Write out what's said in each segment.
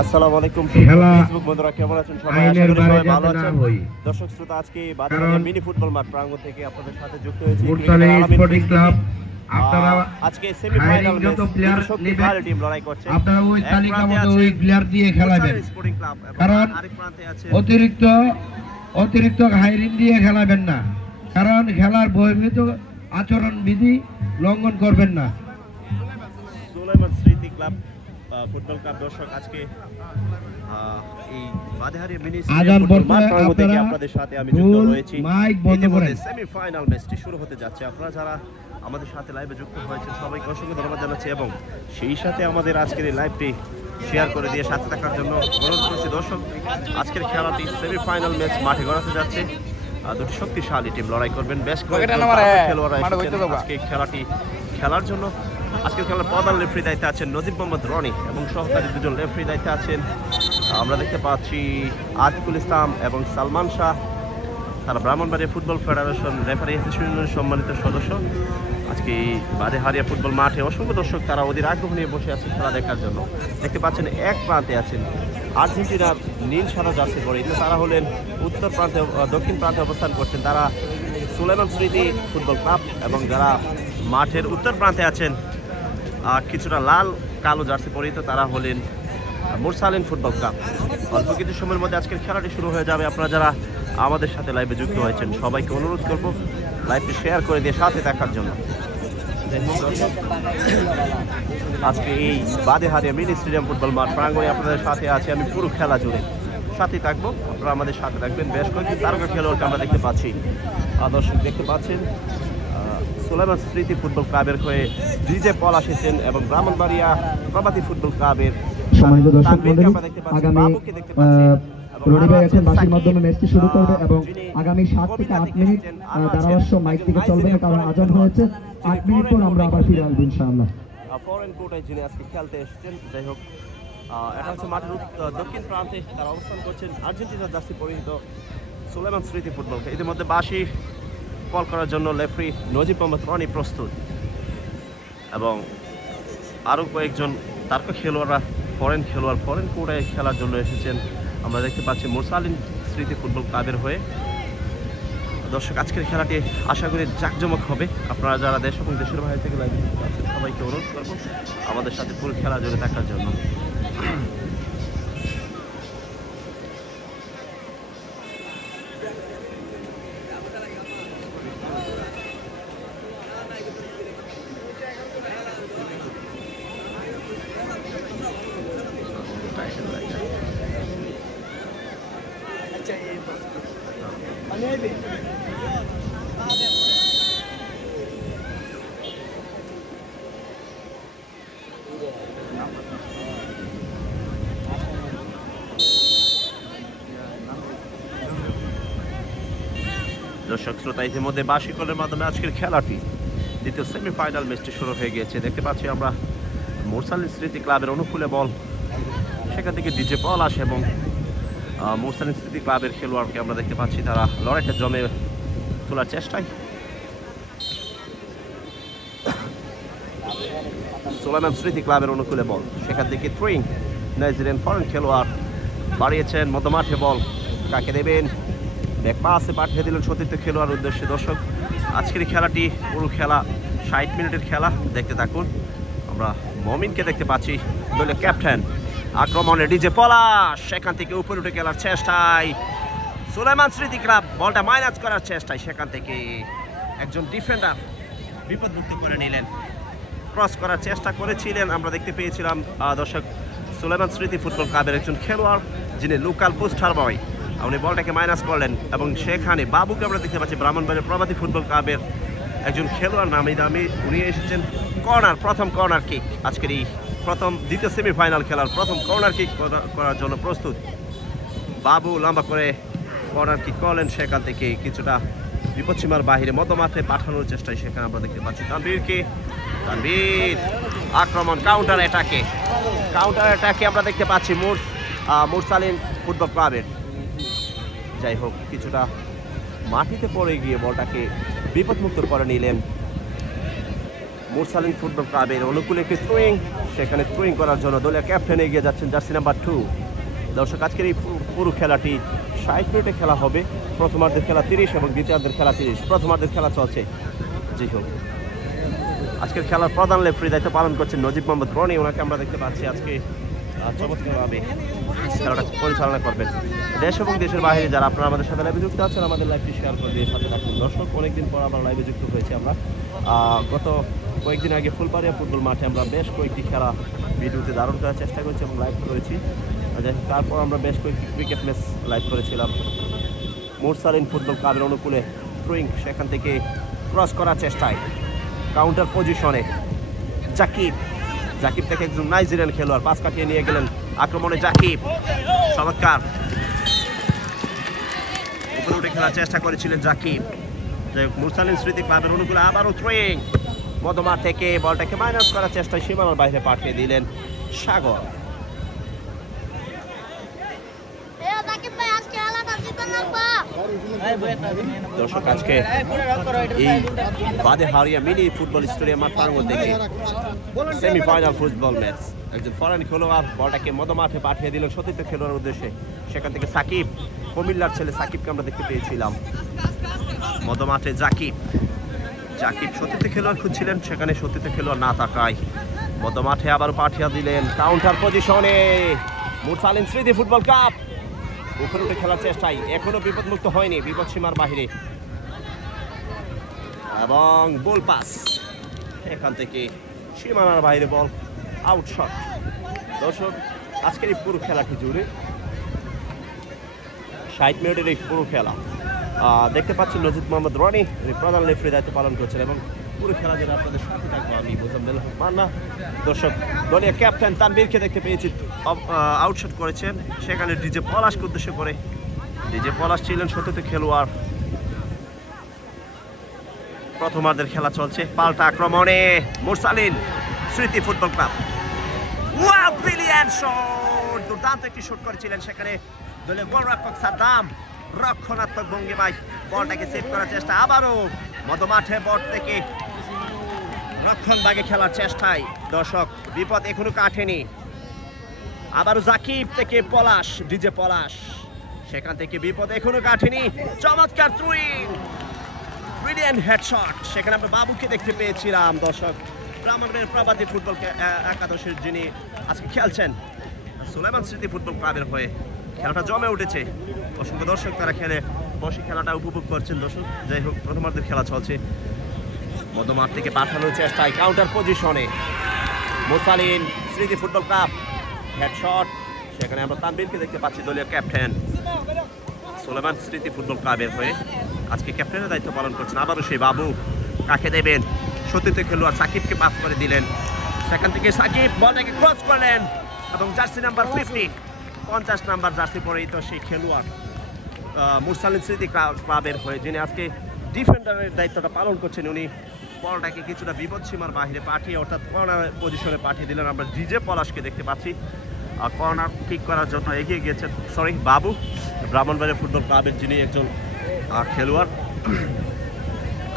আসসালামু আলাইকুম ফেসবুক বন্ধুরা, কেমন আছেন সবাই? আশা করি সবাই ভালো আছেন। দর্শক শ্রোতা, আজকে বাদশাহ মিনি ফুটবল মাঠ প্রাঙ্গণ থেকে আপনাদের সাথে যুক্ত হয়েছি স্পোর্টিং ক্লাব। আপনারা আজকে সেমিফাইনাল ম্যাচ দুটো শক্তিশালী টিম লড়াই করছে। আপনারা ওই তালিকা মতো ওই প্লেয়ার দিয়ে খেলাবেন, স্পোর্টিং ক্লাব, কারণ আরেক প্রান্তে আছে অতিরিক্ত হাইরিন দিয়ে খেলাবেন না, কারণ খেলার বহির্ভূত আচরণ বিধি লঙ্ঘন করবেন না। সুলাইমান স্মৃতি ক্লাব ফুটবল ক্লাব। দর্শক, আজকে এই বাদেহারি মিনি ফুটবল মাঠ প্রাঙ্গণ থেকে আপনাদের সাথে আমি যুক্ত রয়েছি। ইতিমধ্যে সেমিফাইনাল ম্যাচটি শুরু হতে যাচ্ছে। আপনারা যারা আমাদের সাথে লাইভে যুক্ত হয়েছেন সবাইকে অসংখ্য ধন্যবাদ জানাচ্ছি, এবং সেই সাথে আমাদের আজকের এই লাইভটি শেয়ার করে দিয়ে সাথে থাকার জন্য অনুরোধ করছি। দর্শক, আজকের খেলাটি সেমিফাইনাল ম্যাচ মাঠে গড়াতে যাচ্ছে। দুটি শক্তিশালী টিম লড়াই করবেন। বেশ কয়েকজন খেলোয়াড়রা আজকে খেলাটি খেলার জন্য। আজকের খেলার প্রধান রেফারি দায়িত্বে আছেন নজিব মোহাম্মদ রনি, এবং সহকারী দুজন রেফারি দায়িত্বে আছেন আমরা দেখতে পাচ্ছি আতিকুল ইসলাম এবং সালমান শাহ। তারা ব্রাহ্মণবাড়িয়া ফুটবল ফেডারেশন রেফারি অ্যাসোসিয়েশনের সম্মানিত সদস্য। আজকে এই বাদেহারিয়া ফুটবল মাঠে অসংখ্য দর্শক তারা ওদের আগ্রহ নিয়ে বসে আছে খেলা দেখার জন্য। দেখতে পাচ্ছেন এক প্রান্তে আছেন আর্জেন্টিনার নীল সাদা জার্সি পরে, তারা হলেন উত্তর প্রান্তে দক্ষিণ প্রান্তে অবস্থান করছেন, তারা সুলাইমান স্মৃতি ফুটবল ক্লাব। এবং যারা মাঠের উত্তর প্রান্তে আছেন কিছুটা লাল কালো জার্সি পরিহিত, তারা হলেন মুরসালিন ফুটবল ক্লাব। অল্প কিছু সময়ের মধ্যে আজকের খেলাটি শুরু হয়ে যাবে। আপনারা যারা আমাদের সাথে লাইভে যুক্ত হয়েছেন সবাইকে অনুরোধ করব লাইভটি শেয়ার করে দিয়ে সাথে দেখার জন্য। আজকে এই বাদেহারিয়া মিনি স্টেডিয়াম ফুটবল মাঠ প্রাঙ্গণে আপনাদের সাথে আছে আমি পুরো খেলা জুড়ে, সাথে থাকবো। আপনারা আমাদের সাথে থাকবেন। বেশ কয়েকটি তারকা খেলোয়াড়কে আমরা দেখতে পাচ্ছি। দর্শক দেখতে পাচ্ছেন সুলাইমান স্মৃতি ফুটবল ক্লাবের হয়ে ডিজে পল এসেছেন, এবং ব্রাহ্মণবাড়িয়া প্রবাদী ফুটবল ক্লাবের সম্মানিত দর্শক মণ্ডলী, আগামী রনি ভাই এখন বাঁশির মাধ্যমে ম্যাচটি শুরু করবে, এবং আগামী 7 থেকে 8 মিনিট ধারাভাষ্য মাইক থেকে চলবে, কারণ আজান হয়েছে। 8 মিনিট পর আমরা আবার ফিরে আসবো ইনশাআল্লাহ। ফরেন কোর্টে যিনি আজকে খেলতে এসেছেন, যাই হোক, এটা হচ্ছে মাঠের দক্ষিণ প্রান্তে তারা অবস্থান করছেন আর্জেন্টিনার জার্সি পরিহিত সুলাইমান স্মৃতি ফুটবলকে। ইতিমধ্যে বাঁশি কল করার জন্য রেফারি নজিব মোহাম্মদ রনি প্রস্তুত, এবং আরও কয়েকজন তারকা খেলোয়াড়রা ফরেন কোর্টে খেলার জন্য এসেছেন। আমরা দেখতে পাচ্ছি মুরসালিন স্মৃতি ফুটবল ক্লাবের হয়ে। দর্শক, আজকের খেলাটি আশা করি জাঁকজমক হবে। আপনারা যারা দেশ এবং দেশের বাইরে থেকে লাইভে আছেন সবাইকে অনুরোধ করব আমাদের সাথে পুরো খেলা জুড়ে থাকার জন্য। দর্শক শ্রোতা, ইতিমধ্যে বার্ষিকলের মাধ্যমে আজকের খেলাটি দ্বিতীয় সেমিফাইনাল ম্যাচটি শুরু হয়ে গিয়েছে। দেখতে পাচ্ছি আমরা মুরসালিন স্মৃতি ক্লাবের অনুকূলে বল, সেখান থেকে ডিজে বল আসে, এবং মুরসালিন স্মৃতি ক্লাবের খেলোয়াড়কে আমরা দেখতে পাচ্ছি তারা লড়াইটা জমে তোলার চেষ্টায়। সুলাইমান স্মৃতি ক্লাবের অনুকূলে বল, সেখান থেকে থ্রোয়িং নাইজেরিয়ান ফরেন খেলোয়াড় বাড়িয়েছেন মধ্যমাঠে বল, কাকে দেবেন? ব্যাক পাসে পাঠিয়ে দিলেন সতীর্থ খেলোয়াড় উদ্দেশ্যে। দর্শক, আজকের খেলাটি পুরো খেলা 60 মিনিটের খেলা, দেখতে থাকুন। আমরা মমিনকে দেখতে পাচ্ছি দলীয় ক্যাপ্টেন। আক্রমণে ডিজে পলাশ, সেখান থেকে উপরে উঠে খেলার চেষ্টায় সুলাইমান স্মৃতি ক্লাব বলটা মাইনাস করার চেষ্টায়, সেখান থেকে একজন ডিফেন্ডার বিপদমুক্তি করে নিলেন। ক্রস করার চেষ্টা করেছিলেন, আমরা দেখতে পেয়েছিলাম দর্শক সুলাইমান স্মৃতি ফুটবল ক্লাবের একজন খেলোয়াড় যিনি লোকাল পোস্টার বয়, উনি বলটাকে মাইনাস করলেন, এবং সেখানে বাবুকে আমরা দেখতে পাচ্ছি ব্রাহ্মণবাড়িয়া প্রবাদী ফুটবল ক্লাবের একজন খেলোয়াড় নামি দামি, উনি এসেছেন প্রথম কর্নার কিক। আজকের এই দ্বিতীয় সেমিফাইনাল খেলার প্রথম কর্নার কিক করার জন্য প্রস্তুত। বাবু লম্বা করে কর্নার কিক করলেন, সেখান থেকে কিছুটা বিপদসীমার বাহিরে মধ্যমাঠে পাঠানোর চেষ্টায় সেখানে আমরা দেখতে পাচ্ছি তানভীর আক্রমণ, কাউন্টার অ্যাটাকে আমরা দেখতে পাচ্ছি মুরসালিন ফুটবল ক্লাবের। যাই হোক, কিছুটা মাটিতে পড়ে গিয়ে বলটাকে বিপদমুক্ত করে নিলেন মুরসালিন ফুটবল ক্লাবের অনুকূলে একটি থ্রোয়িং, সেখানে থ্রোয়িং করার জন্য দলীয় ক্যাপ্টেন এগিয়ে যাচ্ছেন জার্সি নাম্বার 2। দর্শক আজকের এই পুরো খেলাটি 60 মিনিটে খেলা হবে। প্রথমার্ধের খেলা 30 এবং দ্বিতীয়ার্ধের খেলা 30। প্রথমার্ধের খেলা চলছে। জি হোক, আজকের খেলার প্রধান রেফারি দায়িত্ব পালন করছেন নজিব মোহাম্মদ রনি। ওনাকে আমরা দেখতে পাচ্ছি আজকে চমৎকারভাবে খেলাটা পরিচালনা করবেন। দেশ এবং দেশের বাইরে যারা আপনারা আমাদের সাথে লাইভে যুক্ত আছেন, আমাদের লাইভটি শেয়ার করে দিয়ে সাথে থাকুন। দর্শক, অনেকদিন পর আমরা লাইভে যুক্ত হয়েছি। আমরা গত কয়েকদিন আগে ফুলবাড়িয়া ফুটবল মাঠে আমরা বেশ কয়েকটি খেলা ভিডিওতে ধারণ করার চেষ্টা করেছি এবং লাইভ করেছি। তারপর আমরা বেশ কয়েকটি ক্রিকেট ম্যাচ লাইভ করেছিলাম। মুরসালিন ফুটবল ক্লাবের অনুকূলে থ্রোয়িং, সেখান থেকে ক্রস করার চেষ্টায় কাউন্টার পজিশনে জাকিব থেকে একজন নাইজেরিয়ান খেলোয়াড় পাস কাটিয়ে নিয়ে গেলেন আক্রমণে জাকিব। চমৎকার উপরে উঠে খেলার চেষ্টা করেছিলেন জাকিব। যাই হোক, মুরসালিন স্মৃতি ক্লাবের অনুকূলে আবারও থ্রোয়িং, মধ্যমাঠ থেকে বলটাকে মাইনাস করার চেষ্টায় সীমানার বাইরে পাঠিয়ে দিলেন সাগর। দর্শক, আজকে এই বাদেহারিয়া মিনি ফুটবল স্টেডিয়াম মাঠ প্রাঙ্গণ থেকে সেমিফাইনাল ফুটবল ম্যাচ। একজন ফরেন খেলোয়াড় বলটাকে মধ্যমাঠে পাঠিয়ে দিলেন সতীর্থ খেলোয়াড়ের উদ্দেশ্যে। সেখান থেকে সাকিব, কুমিল্লার ছেলে সাকিবকে আমরা দেখতে পেয়েছিলাম। মধ্যমাঠে জাকিব সতীর্থ খেলোয়াড় খুঁজছিলেন, সেখানে সতীর্থ খেলোয়াড় না থাকায় মধ্যমাঠে আবারও পাঠিয়ে দিলেন কাউন্টার পজিশনে। মুরসালিন স্মৃতি ফুটবল ক্লাব উপরে উঠে খেলার চেষ্টায় এখনো বিপদমুক্ত হয়নি, বিপদ সীমার বাহিরে, এবং বল পাস এখান থেকে সীমানার বাইরে বল আউটশট। দর্শক, আজকের এই পুরো খেলাটি জুড়ে 60 মিনিটের এই পুরো খেলা দেখতে পাচ্ছেন নজিব মোহাম্মদ রনি প্রধান রেফারি দায়িত্ব পালন করছেন এবং পুরো খেলা যেটা আপনাদের সাথে থাকবো আমি মোজাম্মেল হক মান্না। দর্শক, দলীয় ক্যাপ্টেন তানবীরকে দেখতে পেয়েছি আউটশট করেছেন, সেখানে ডিজে পলাশকে উদ্দেশ্য করে। ডিজে পলাশ ছিলেন সতীর্থ খেলোয়াড়। প্রথমার্ধের খেলা চলছে, পাল্টা আক্রমণে মুরসালিন স্মৃতি football club. Wow, brilliant shot! দুর্দান্ত একটি শট করেছিলেন সেখানে দলীয় গোলরক্ষক সাদ্দাম। রক্ষণাত্মক ভঙ্গিমায় বলটাকে সেভ করার চেষ্টা, আবারও মধ্যমাঠে বল থেকে রক্ষণ ভাগে খেলার চেষ্টায়। দর্শক, বিপদ এখনো কাটেনি। আবারও জাকিব থেকে পলাশ, ডিজে পলাশ, সেখান থেকে বিপদ এখনো কাটেনি। চমৎকার থ্রোয়িং, ব্রিলিয়ান্ট হেডশট, সেখানে আমরা বাবুকে দেখতে পেয়েছিলাম। দর্শক, ব্রাহ্মণবাড়িয়ার প্রবাদী ফুটবল একাদশের যিনি আজকে খেলছেন সুলাইমান স্মৃতি ফুটবল ক্লাবের হয়ে। খেলাটা জমে উঠেছে, অসংখ্য দর্শক তারা খেলে বসে খেলাটা উপভোগ করছেন। দর্শক, যাই হোক, প্রথমার্ধের খেলা চলছে। মধ্যমাঠ থেকে পাঠানোর চেষ্টায় কাউন্টার পজিশনে মুরসালিন স্মৃতি ফুটবল ক্লাব, হেডশট, সেখানে আমরা তানবীরকে দেখতে পাচ্ছি দলীয় ক্যাপ্টেন সুলাইমান স্মৃতি ফুটবল ক্লাবের হয়ে আজকে ক্যাপ্টেনের দায়িত্ব পালন করছেন। আবারও সেই বাবু কাকে দেবেন, সতীর্থ খেলোয়াড় সাকিবকে পাস করে দিলেন। সেখান থেকে সাকিব বলটাকে ক্রস করলেন এবং জার্সি নাম্বার 50 নাম্বার জার্সি পরিহিত সেই খেলোয়াড় মুরসালিন স্মৃতি ক্লাবের হয়ে যিনি আজকে ডিফেন্ডারের দায়িত্বটা পালন করছেন, উনি বলটাকে কিছুটা বিপদ সীমার বাহিরে পাঠিয়ে অর্থাৎ কর্নার পজিশনে পাঠিয়ে দিলেন। আমরা ডিজে পলাশকে দেখতে পাচ্ছি কর্নার কিক করার জন্য এগিয়ে গিয়েছেন বাবু, ব্রাহ্মণবাড়িয়া ফুটবল ক্লাবের যিনি একজন খেলোয়াড়।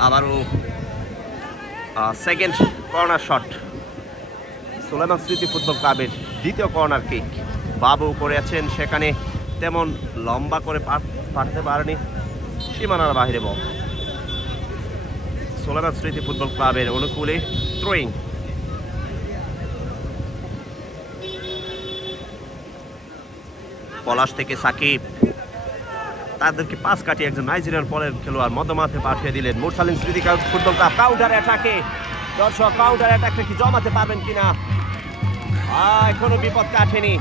আবারও সেকেন্ড কর্নার শট, সুলাইমান স্মৃতি ফুটবল ক্লাবের দ্বিতীয় কর্নার কিক। বাবু করেছেন, সেখানে তেমন লম্বা করে পাঠাতে পারেনি, সীমানার বাহিরে বল। সুলাইমান স্মৃতি ফুটবল ক্লাবের অনুকূলে থ্রোয়িং, পলাশ থেকে সাকিব, তাদেরকে পাস কাটিয়ে একজন নাইজেরিয়ান ফরেন খেলোয়াড় মধ্যমাঠে পাঠিয়ে দিলেন। মুরসালিন স্মৃতি ফুটবল ক্লাব কাউন্টার অ্যাটাকে। দর্শক, কাউন্টার অ্যাটাকটা কি জমাতে পারবেন কিনা? এখনো বিপদ কাটেনি,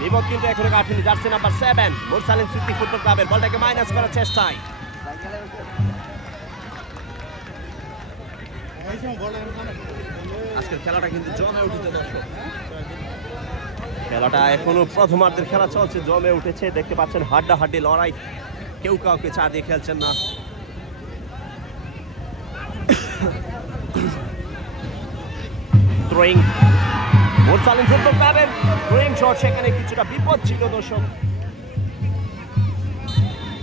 বিপদ কিন্তু এখনো কাটেনি। জার্সি নাম্বার 7 মুরসালিন স্মৃতি ফুটবল ক্লাবের বলটাকে মাইনাস করার চেষ্টায়। আজকের খেলাটা কিন্তু জমে উঠেছে। দর্শক, খেলাটা এখনো প্রথমার্ধের খেলা চলছে, জমে উঠেছে। দেখতে পাচ্ছেন হাড্ডাহাড্ডি লড়াই, কেউ কাউকে চা দিয়ে খেলছেন না। থ্রোয়িং, মুরসালিন ফুটবল ক্লাবের থ্রোয়িং শট, সেখানে কিছুটা বিপদ ছিল। দর্শক,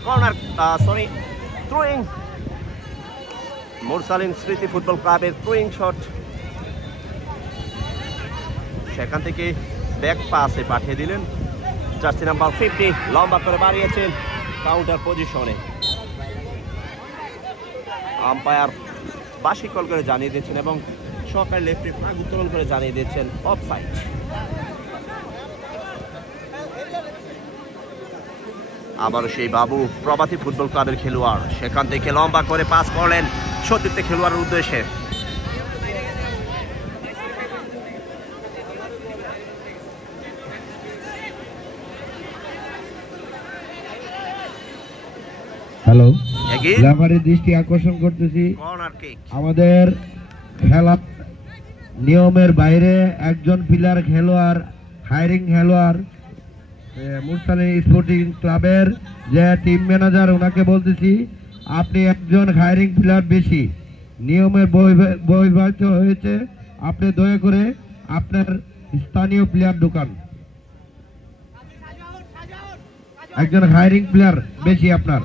কর্নার থ্রোয়িং মুরসালিন স্মৃতি ফুটবল ক্লাবের থ্রোয়িং শট, সেখান থেকে ব্যাক পাসে পাঠিয়ে দিলেন জার্সি নাম্বার 50, লম্বা করে বাড়িয়েছেন কাউন্টার পজিশনে। আম্পায়ার বাঁশি কল করে জানিয়ে দিচ্ছেন এবং সহকারী লেফটি ফ্ল্যাগ উত্তোলন করে জানিয়ে দিচ্ছেন অফসাইড। আবারও সেই বাবু প্রভাতী ফুটবল ক্লাবের খেলোয়াড়, সেখান থেকে লম্বা করে পাস করলেন সতীর্থ খেলোয়াড়ের উদ্দেশ্যে। হ্যালো, এগিয়ে রেফারির দৃষ্টি আকর্ষণ করতেছি, কর্নার কিক। আমাদের খেলা নিয়মের বাইরে একজন প্লেয়ার খেলোয়াড়, হায়ারিং খেলোয়াড় মুরসালিন স্পোর্টিং ক্লাবের যে টিম ম্যানেজার, ওনাকে বলতেছি আপনি একজন হায়ারিং প্লেয়ার বেশি, নিয়মের বহির্ভূত হয়েছে, আপনি দয়া করে আপনার স্থানীয় প্লেয়ার ঢুকান। একজন হায়ারিং প্লেয়ার বেশি আপনার।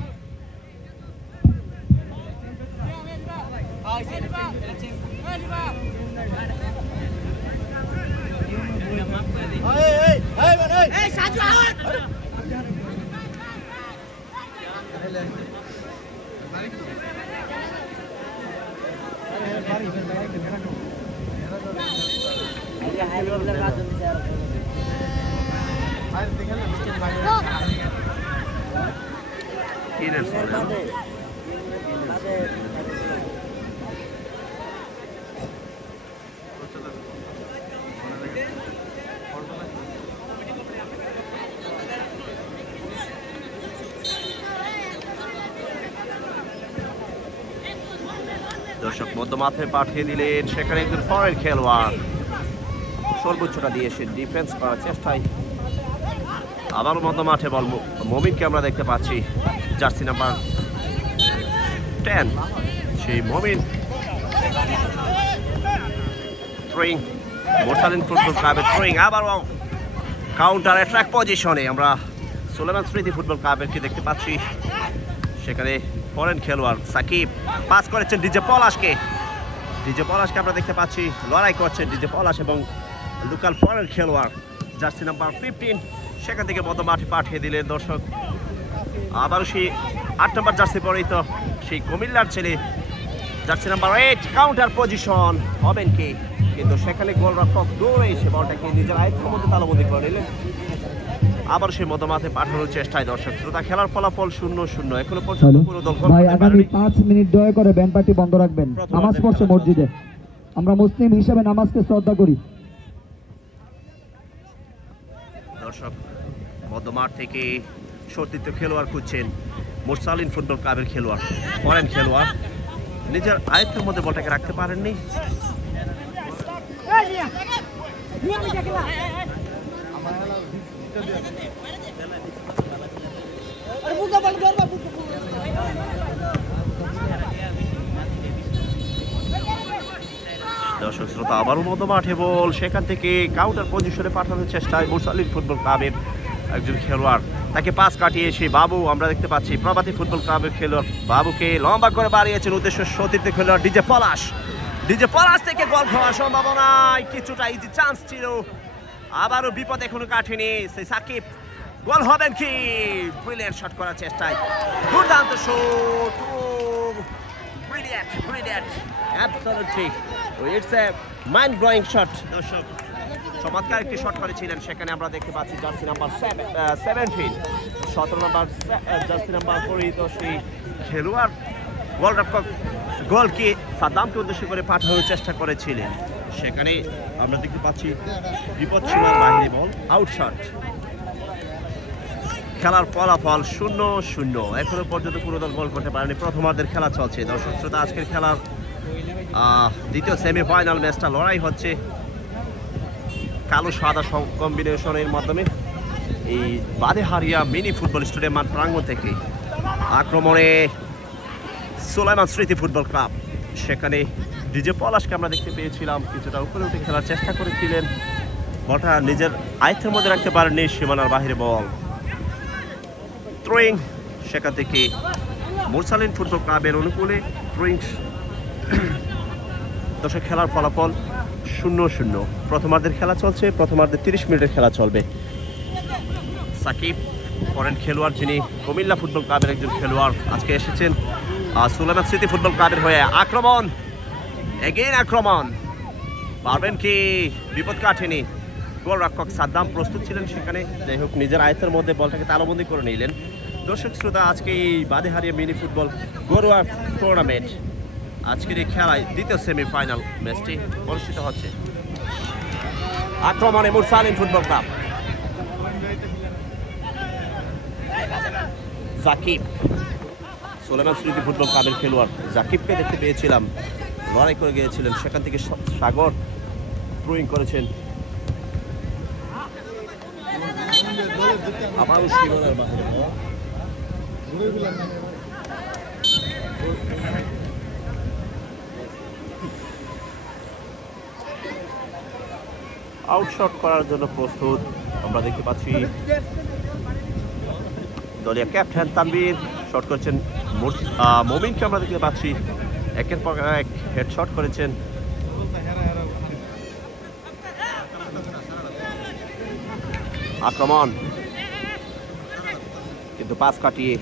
দর্শক মধ্যমাঠে পাঠিয়ে দিলেন, সেখানে একজন ফরেন খেলোয়াড় সর্বোচ্চটা দিয়ে এসে ডিফেন্স করার চেষ্টায়। আবারও মধ্যমাঠে বল মমিনকে আমরা দেখতে পাচ্ছি, জার্সি নাম্বার 10 সেই মমিন। থ্রোয়িং মুরসালিন ফুটবল ক্লাবের থ্রোয়িং, আবারও কাউন্টার অ্যাট্রাক পজিশনে আমরা সুলেমান স্মৃতি ফুটবল ক্লাবেরকে দেখতে পাচ্ছি। সেখানে ফরেন খেলোয়াড় সাকিব পাস করেছেন ডিজে পলাশকে, ডিজে পলাশকে আমরা দেখতে পাচ্ছি লড়াই করছেন ডিজে পলাশ এবং লোকাল ফরেন খেলোয়াড় জার্সি নাম্বার 15, সেখান থেকে মধ্যমাঠে পাঠিয়ে দিলেন। দর্শক আবারও সেই 8 নম্বর জার্সি পরিহিত সেই কুমিল্লার ছেলে জার্সি নাম্বার 8, কাউন্টার পজিশন হবেন কি, কিন্তু সেখানে গোলরক্ষক দৌড়ে এসে বলটাকে নিজের আয়ত্তের মধ্যে তালাবন্দি করে নিলেন। আবার সেই মধ্যমাঠে পাঠানোর চেষ্টায়। দর্শক শ্রোতা, খেলার ফলাফল 0-0, এখনো পর্যন্ত কোনো দল ভাই আগামী 5 মিনিট দয়া করে ব্যান্ড পার্টি বন্ধ রাখবেন। নামাজ পড়ছে মসজিদে, আমরা মুসলিম হিসেবে নামাজকে শ্রদ্ধা করি। দর্শক মধ্যমাঠ থেকে সতীর্থ খেলোয়াড় খুঁজছেন মুরসালিন ফুটবল ক্লাবের খেলোয়াড়, ফরেন খেলোয়াড়, নিজের আয়ত্তের মধ্যে বলটাকে রাখতে পারেননি। দর্শক শ্রোতা, আবারও মধ্যমাঠে বল, সেখান থেকে কাউন্টার পজিশনে পাঠানোর চেষ্টায় মুরসালিন ফুটবল ক্লাবের একজন খেলোয়াড়, তাকে পাস কাটিয়ে এসে বাবু আমরা দেখতে পাচ্ছি প্রভাতী ফুটবল ক্লাবের খেলোয়াড় বাবুকে লম্বা করে বাড়িয়েছেন উদ্দেশ্য সতীর্থ খেলোয়াড় ডিজে পলাশ। ডিজে পলাশ থেকে গোল খাওয়ার সম্ভাবনা, কিছুটা ইজি চান্স ছিল, আবারও বিপদ এখনো কাটেনি। সেই সাকিব গোল হবেন কি, ব্রিলিয়ান্ট শট করার চেষ্টায়, দুর্দান্ত shot, brilliant brilliant absolutely, it's a mind blowing shot. দর্শক চমৎকার একটি শট করেছিলেন, সেখানে আমরা দেখতে পাচ্ছি জার্সি নাম্বার 17 নম্বর জার্সি নাম্বার পরিহিত সেই খেলোয়াড় গোলরক্ষক গোলকে সাদ্দামকে উদ্দেশ্য করে পাঠানোর চেষ্টা করেছিলেন, সেখানে আমরা দেখতে পাচ্ছি বিপদ সীমার বাইরে বল, আউট শট। খেলার ফলাফল 0-0, এখনো পর্যন্ত কোনো দল গোল করতে পারেনি। প্রথমার্ধের খেলা চলছে। দর্শক শ্রোতা, আজকের খেলার দ্বিতীয় সেমিফাইনাল ম্যাচটা লড়াই হচ্ছে কালো সাদা কম্বিনেশনের মাধ্যমে এই বাদেহারিয়া মিনি ফুটবল স্টেডিয়াম মাঠ প্রাঙ্গণ থেকে। আক্রমণে সুলাইমান স্মৃতি ফুটবল ক্লাব, সেখানে ডিজে পলাশকে আমরা দেখতে পেয়েছিলাম কিছুটা উপরে উঠে খেলার চেষ্টা করেছিলেন, বলটা নিজের আয়ত্তের মধ্যে রাখতে পারেননি, সীমানার বাহিরে বল। থ্রোয়িং, সেখান থেকে মুরসালিন ফুটবল ক্লাবের অনুকূলে থ্রোয়িং দর্শক খেলার ফলাফল 0-0। প্রথমার্ধের খেলা চলছে, প্রথমার্ধে 30 মিনিটের খেলা চলবে। সাকিব ফরেন খেলোয়াড়, যিনি কুমিল্লা ফুটবল ক্লাবের একজন খেলোয়াড়, আজকে এসেছেন সুলেমান স্মৃতি ফুটবল ক্লাবের হয়ে। আক্রমণ, এগেইন আক্রমণ, পারবেন কি? বিপদ কাটেনি। গোলরক্ষক সাদ্দাম প্রস্তুত ছিলেন সেখানে, যাই হোক নিজের আয়ত্তের মধ্যে বলটাকে তালবন্দি করে নিলেন। দর্শক শ্রোতা, আজকে এই বাদেহারিয়া মিনি ফুটবল ঘরোয়া টুর্নামেন্ট, আজকের এই খেলায় দ্বিতীয় সেমিফাইনাল ম্যাচটি অনুষ্ঠিত হচ্ছে। আক্রমণে মুরসালিন ফুটবল ক্লাব। জাকিব, সুলেমান স্মৃতি ফুটবল ক্লাবের খেলোয়াড় জাকিবকে দেখতে পেয়েছিলাম, লড়াই করে গিয়েছিলেন, সেখান থেকে সাগর থ্রোয়িং করেছেন। আবারও সীমানার বাহিরে আউটশট করার জন্য প্রস্তুত আমরা দেখতে পাচ্ছি। দলীয় ক্যাপ্টেন তানভীর শট করেছেন, মমিনকে আমরা দেখতে পাচ্ছি একের পর এক হেডশট করেছেন। আক্রমণ, কিন্তু পাস কাটিয়ে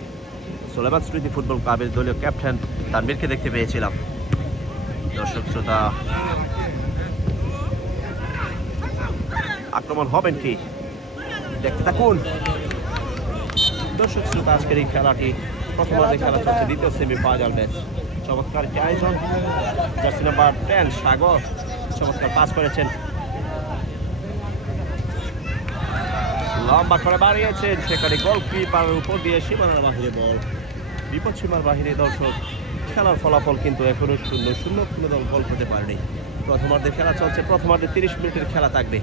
সুলেমান স্মৃতি ফুটবল ক্লাবের দলীয় ক্যাপ্টেন তানভীরকে দেখতে পেয়েছিলাম। দর্শক শ্রোতা, আক্রমণ হবেন কি? দেখতে থাকুন। দর্শক শ্রোতা, আজকের এই খেলাটি প্রথমার্ধে খেলা চলছে, দ্বিতীয় সেমিফাইনাল ম্যাচ। চমৎকার একটি আয়োজন। জার্সি নাম্বার 10 সাগর চমৎকার পাস করেছেন, লম্বা করে বাড়িয়েছেন, সেখানে গোলকিপারের উপর দিয়ে সীমানার বাহিরে বল, বিপদ সীমার বাহিরে। দর্শক, খেলার ফলাফল কিন্তু এখনো 0-0, কোনো দল গোল করতে পারেনি। প্রথমার্ধে খেলা চলছে, প্রথমার্ধে 30 মিনিটের খেলা থাকবে।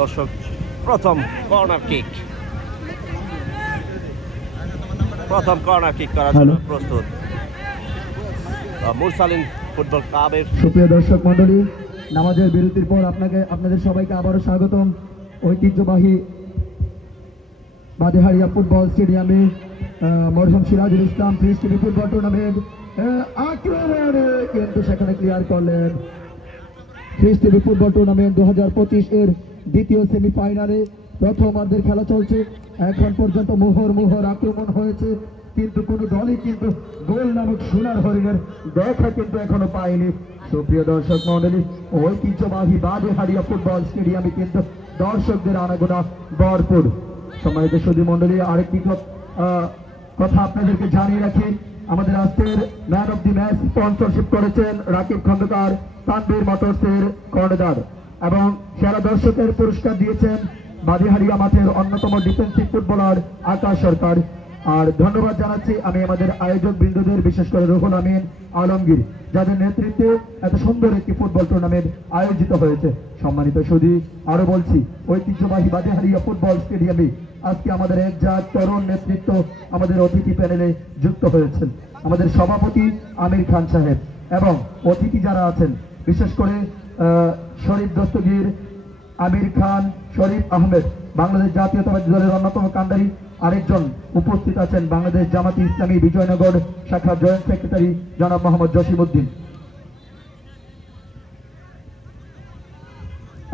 দর্শক, প্রথম কর্নার কিক, প্রথম কর্নার কিক করার জন্য প্রস্তুত মুরসালিন ফুটবল ক্লাবের। সুপ্রিয় দর্শক মন্ডলী, নামাজের বিরতির পর আপনাদের সবাইকে আবারও স্বাগতম ঐতিহ্যবাহী বাদেহারিয়া ফুটবল স্টেডিয়ামে মরহুম Sirajul Islam fridge TV football tournament. আক্রমণে কিন্তু সেখানে ক্লিয়ার করলেন। ফ্রিজ টিভি ফুটবল টুর্নামেন্ট 2025 এর দ্বিতীয় সেমিফাইনালে প্রথমার্ধের খেলা চলছে। এখন পর্যন্ত মোহর আক্রমণ হয়েছে, কিন্তু কোনো দলই কিন্তু গোল নামক সোনার হরিণের দেখা কিন্তু এখনো পায়নি। সুপ্রিয় দর্শক মন্ডলী, ঐতিহ্যবাহী বাদেহারিয়া ফুটবল স্টেডিয়ামে কিন্তু দর্শকদের আনাগোনা ভরপুর। সম্মানিত সুধী মন্ডলী, আরেকটি কথা আপনাদেরকে জানিয়ে রাখি, আমাদের আজকের man of the match sponsorship করেছেন রাকিব খন্দকার, তানভীর মোটরসের কর্ণধার, এবং সেরা দর্শকের পুরস্কার দিয়েছেন বাদেহারিয়া মাঠের অন্যতম ডিফেন্সিভ ফুটবলার আকাশ সরকার। আর ধন্যবাদ জানাচ্ছি আমি আমাদের আয়োজক বৃন্দদের, বিশেষ করে রুহুল আমিন, আলমগীর, যাদের নেতৃত্বে এত সুন্দর একটি ফুটবল টুর্নামেন্ট আয়োজিত হয়েছে। সম্মানিত সুধী, আরো বলছি, ঐতিহ্যবাহী বাদেহারিয়া ফুটবল স্টেডিয়ামে আজকে আমাদের একজাত তরুণ নেতৃত্ব আমাদের অতিথি প্যানেলে যুক্ত হয়েছেন। আমাদের সভাপতি আমির খান সাহেব এবং অতিথি যারা আছেন, বিশেষ করে শরীফ দস্তগীর, আমির খান, শরীফ আহমেদ, বাংলাদেশ জাতীয়তাবাদী দলের অন্যতম কান্ডারি। আরেকজন উপস্থিত আছেন বাংলাদেশ জামাতি ইসলামী বিজয়নগর শাখা জয়েন্ট সেক্রেটারি জনাব মোহাম্মদ জসিমউদ্দিন।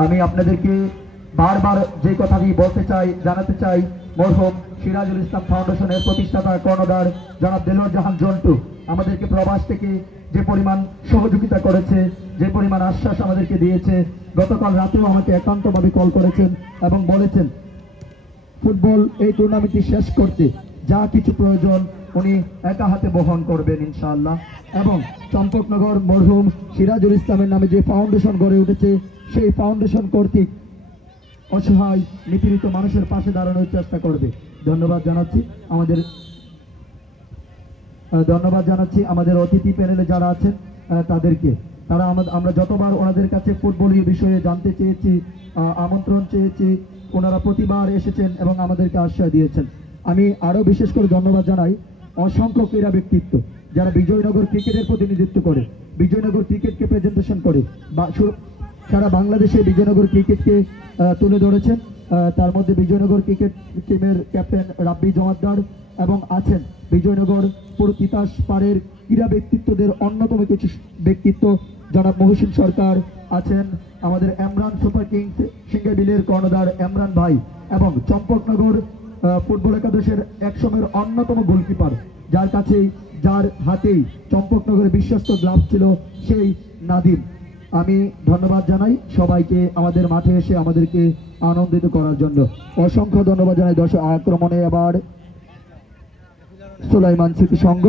আমি আপনাদেরকে বারবার যে কথাটি বলতে চাই, জানাতে চাই, মরহুম সিরাজুল ইসলাম ফাউন্ডেশনের প্রতিষ্ঠাতা কর্ণধার জনাব দেলোয়ার জাহান জন্টু আমাদেরকে প্রবাস থেকে যে পরিমাণ সহযোগিতা করেছে, যে পরিমাণ আশ্বাস আমাদেরকে দিয়েছে, গতকাল রাতেও আমাকে একান্তভাবে কল করেছেন এবং বলেছেন ফুটবল এই টুর্নামেন্টটি শেষ করতে যা কিছু প্রয়োজন উনি একা হাতে বহন করবেন ইনশাআল্লাহ। এবং চম্পকনগর মরহুম সিরাজুল ইসলামের নামে যে ফাউন্ডেশন গড়ে উঠেছে, সেই ফাউন্ডেশন কর্তৃক অসহায় নিপীড়িত মানুষের পাশে দাঁড়ানোর চেষ্টা করবে। ধন্যবাদ জানাচ্ছি আমাদের অতিথি প্যানেলে যারা আছেন তাদেরকে। আমরা যতবার ওনাদের কাছে ফুটবলীয় বিষয়ে জানতে চেয়েছি, আমন্ত্রণ চেয়েছি, ওনারা প্রতিবার এসেছেন এবং আমাদেরকে আশ্রয় দিয়েছেন। আমি আরো বিশেষ করে ধন্যবাদ জানাই অসংখ্য ক্রীড়া ব্যক্তিত্ব যারা বিজয়নগর ক্রিকেটের প্রতিনিধিত্ব করে, বিজয়নগর ক্রিকেটকে প্রেজেন্টেশন করে, সারা বাংলাদেশে বিজয়নগর ক্রিকেটকে তুলে ধরেছেন। তার মধ্যে বিজয়নগর ক্রিকেট টিমের ক্যাপ্টেন রাব্বি জমাদ্দার, এবং আছেন বিজয়নগর পুরো তিতাস পাড়ের ক্রীড়া ব্যক্তিত্বদের অন্যতম কিছু ব্যক্তিত্ব জনাব মহসিন সরকার, আছেন আমাদের এমরান সুপার কিংস সিঙ্গাবিলের কর্ণধার এমরান ভাই, এবং চম্পকনগর ফুটবল একাদশের একসময়ের অন্যতম গোলকিপার, যার হাতেই চম্পকনগরের বিশ্বস্ত গ্লাভ ছিল, সেই নাদিম। আমি ধন্যবাদ জানাই সবাইকে আমাদের মাঠে এসে আমাদেরকে আনন্দিত করার জন্য। অসংখ্য ধন্যবাদ জানাই। দর্শক আক্রমণে আবার সুলাইমান স্মৃতি সংঘ,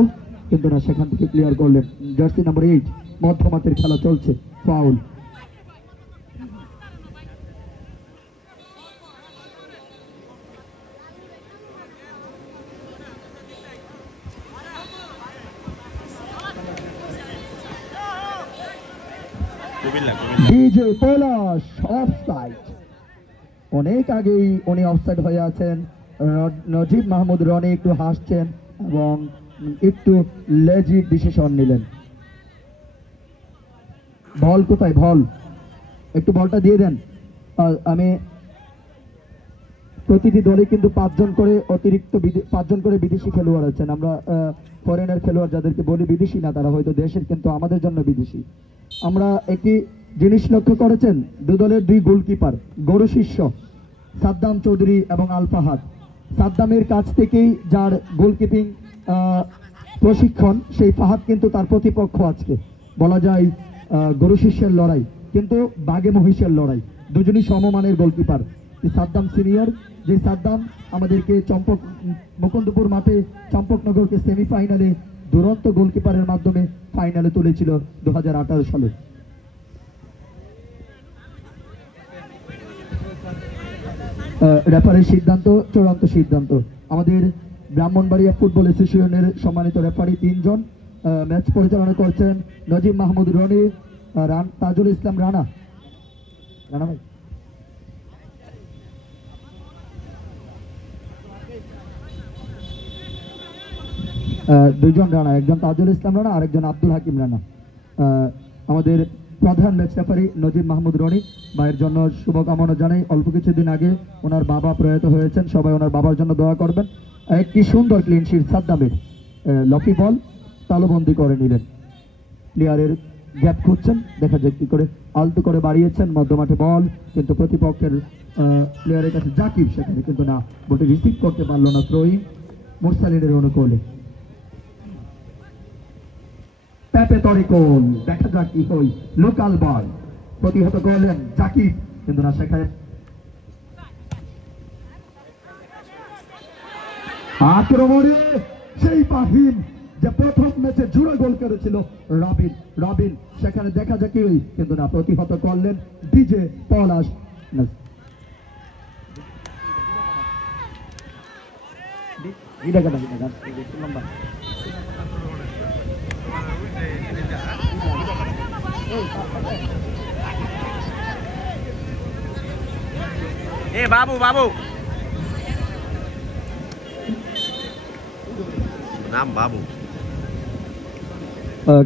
কিন্তু না, সেখান থেকে ক্লিয়ার করলেন জার্সি নাম্বার 8। মধ্যমাঠের খেলা চলছে, ফাউল। ডিজে পলাশ অফসাইড, অনেক আগেই উনি অফসাইড হয়ে আছেন। নজিব মাহমুদ রনি একটু হাসছেন এবং একটু লেজি ডিসিশন নিলেন। বল কোথায়? বল একটু বলটা দিয়ে দেন। আমি প্রতিটি দলে কিন্তু 5 জন করে অতিরিক্ত 5 জন করে বিদেশি খেলোয়াড় আছেন। আমরা ফরেনার খেলোয়াড় যাদেরকে বলি বিদেশি না, তারা হয়তো দেশের, কিন্তু আমাদের জন্য বিদেশি। আমরা একটি জিনিস লক্ষ্য করেছেন, দু দলের 2 গোলকিপার গরু শিষ্য, সাদ্দাম চৌধুরী এবং আল ফাহাদ। সাদ্দামের কাছ থেকেই যার গোলকিপিং প্রশিক্ষণ, সেই ফাহাদ কিন্তু তার প্রতিপক্ষ। আজকে বলা যায় গরু শিষ্যের লড়াই, কিন্তু বাঘে মহিষের লড়াই। দুজনই সমমানের গোলকিপার। সাদ্দাম সিনিয়র, যে সাদ্দাম আমাদেরকে মুকুন্দপুর মাঠে চম্পকনগরকে সেমিফাইনালে দুরন্ত গোলকিপারের মাধ্যমে ফাইনালে তুলেছিল 2018 সালে। রেফারির সিদ্ধান্ত চূড়ান্ত সিদ্ধান্ত। আমাদের ব্রাহ্মণবাড়িয়া ফুটবল অ্যাসোসিয়েশনের সম্মানিত রেফারি 3 জন। ম্যাচ পরিচালনা করছেন নজিব মাহমুদ রনি, তাজুল ইসলাম রানা ভাই, দুইজন রানা, একজন তাজুল ইসলাম রানা, আরেকজন আব্দুল হাকিম রানা। আমাদের প্রধান ম্যাচ রেফারি নজিব মাহমুদ রনি ভাইয়ের জন্য শুভকামনা জানাই। অল্প কিছুদিন আগে ওনার বাবা প্রয়াত হয়েছেন, সবাই ওনার বাবার জন্য দোয়া করবেন। একটি সুন্দর ক্লিন শিট সাদ্দামের, লকি বল তালুবন্দি করে নিলেন। প্লেয়ারের গ্যাপ খুঁজছেন, দেখা যাক কি করে। আলতু করে বাড়িয়েছেন মধ্যমাঠে বল, কিন্তু প্রতিপক্ষের প্লেয়ারের কাছে জাকির, সেখানে কিন্তু না, বলটি রিসিভ করতে পারলো না। থ্রোইং মুরসালিনের অনুকূলে। পেপে তরিকুল, দেখা যাক কি হই। লোকাল বল প্রতিহত করলেন জাকির, কিন্তু না, সেখানে আক্রমণে সেই পাহিম যে প্রথম ম্যাচে জোড়া গোল করেছিল রবিন, সেখানে দেখা যাক কি হই, কিন্তু না, প্রতিহত করলেন ডিজে পলাশ। বাবু নাম বাবু,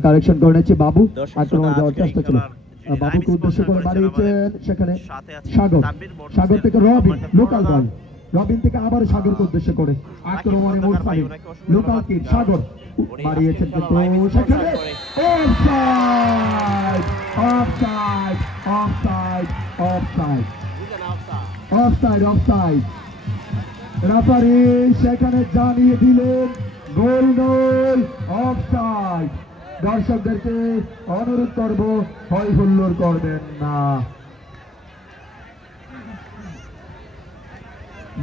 কারেকশন করে নিচ্ছে বাবু। আক্রমণ যাওয়ার চেষ্টা ছিল, বাবুকে উদ্দেশ্য করে বাড়িয়েছেন, সেখানে সাগর থেকে রবিন, লোকাল বল। রবিন থেকে আবার সাগরকে উদ্দেশ্য করে আক্রমণে মুরসালিন, লোকাল কিড সাগর বাড়িয়েছেন, কিন্তু সেখানে offside offside offside offside offside offside. Referee সেখানে জানিয়ে দিলেন গোল নয়, অফসাইড। দর্শকদেরকে অনুরোধ করব, হয় হুল্লোড় করবেন না।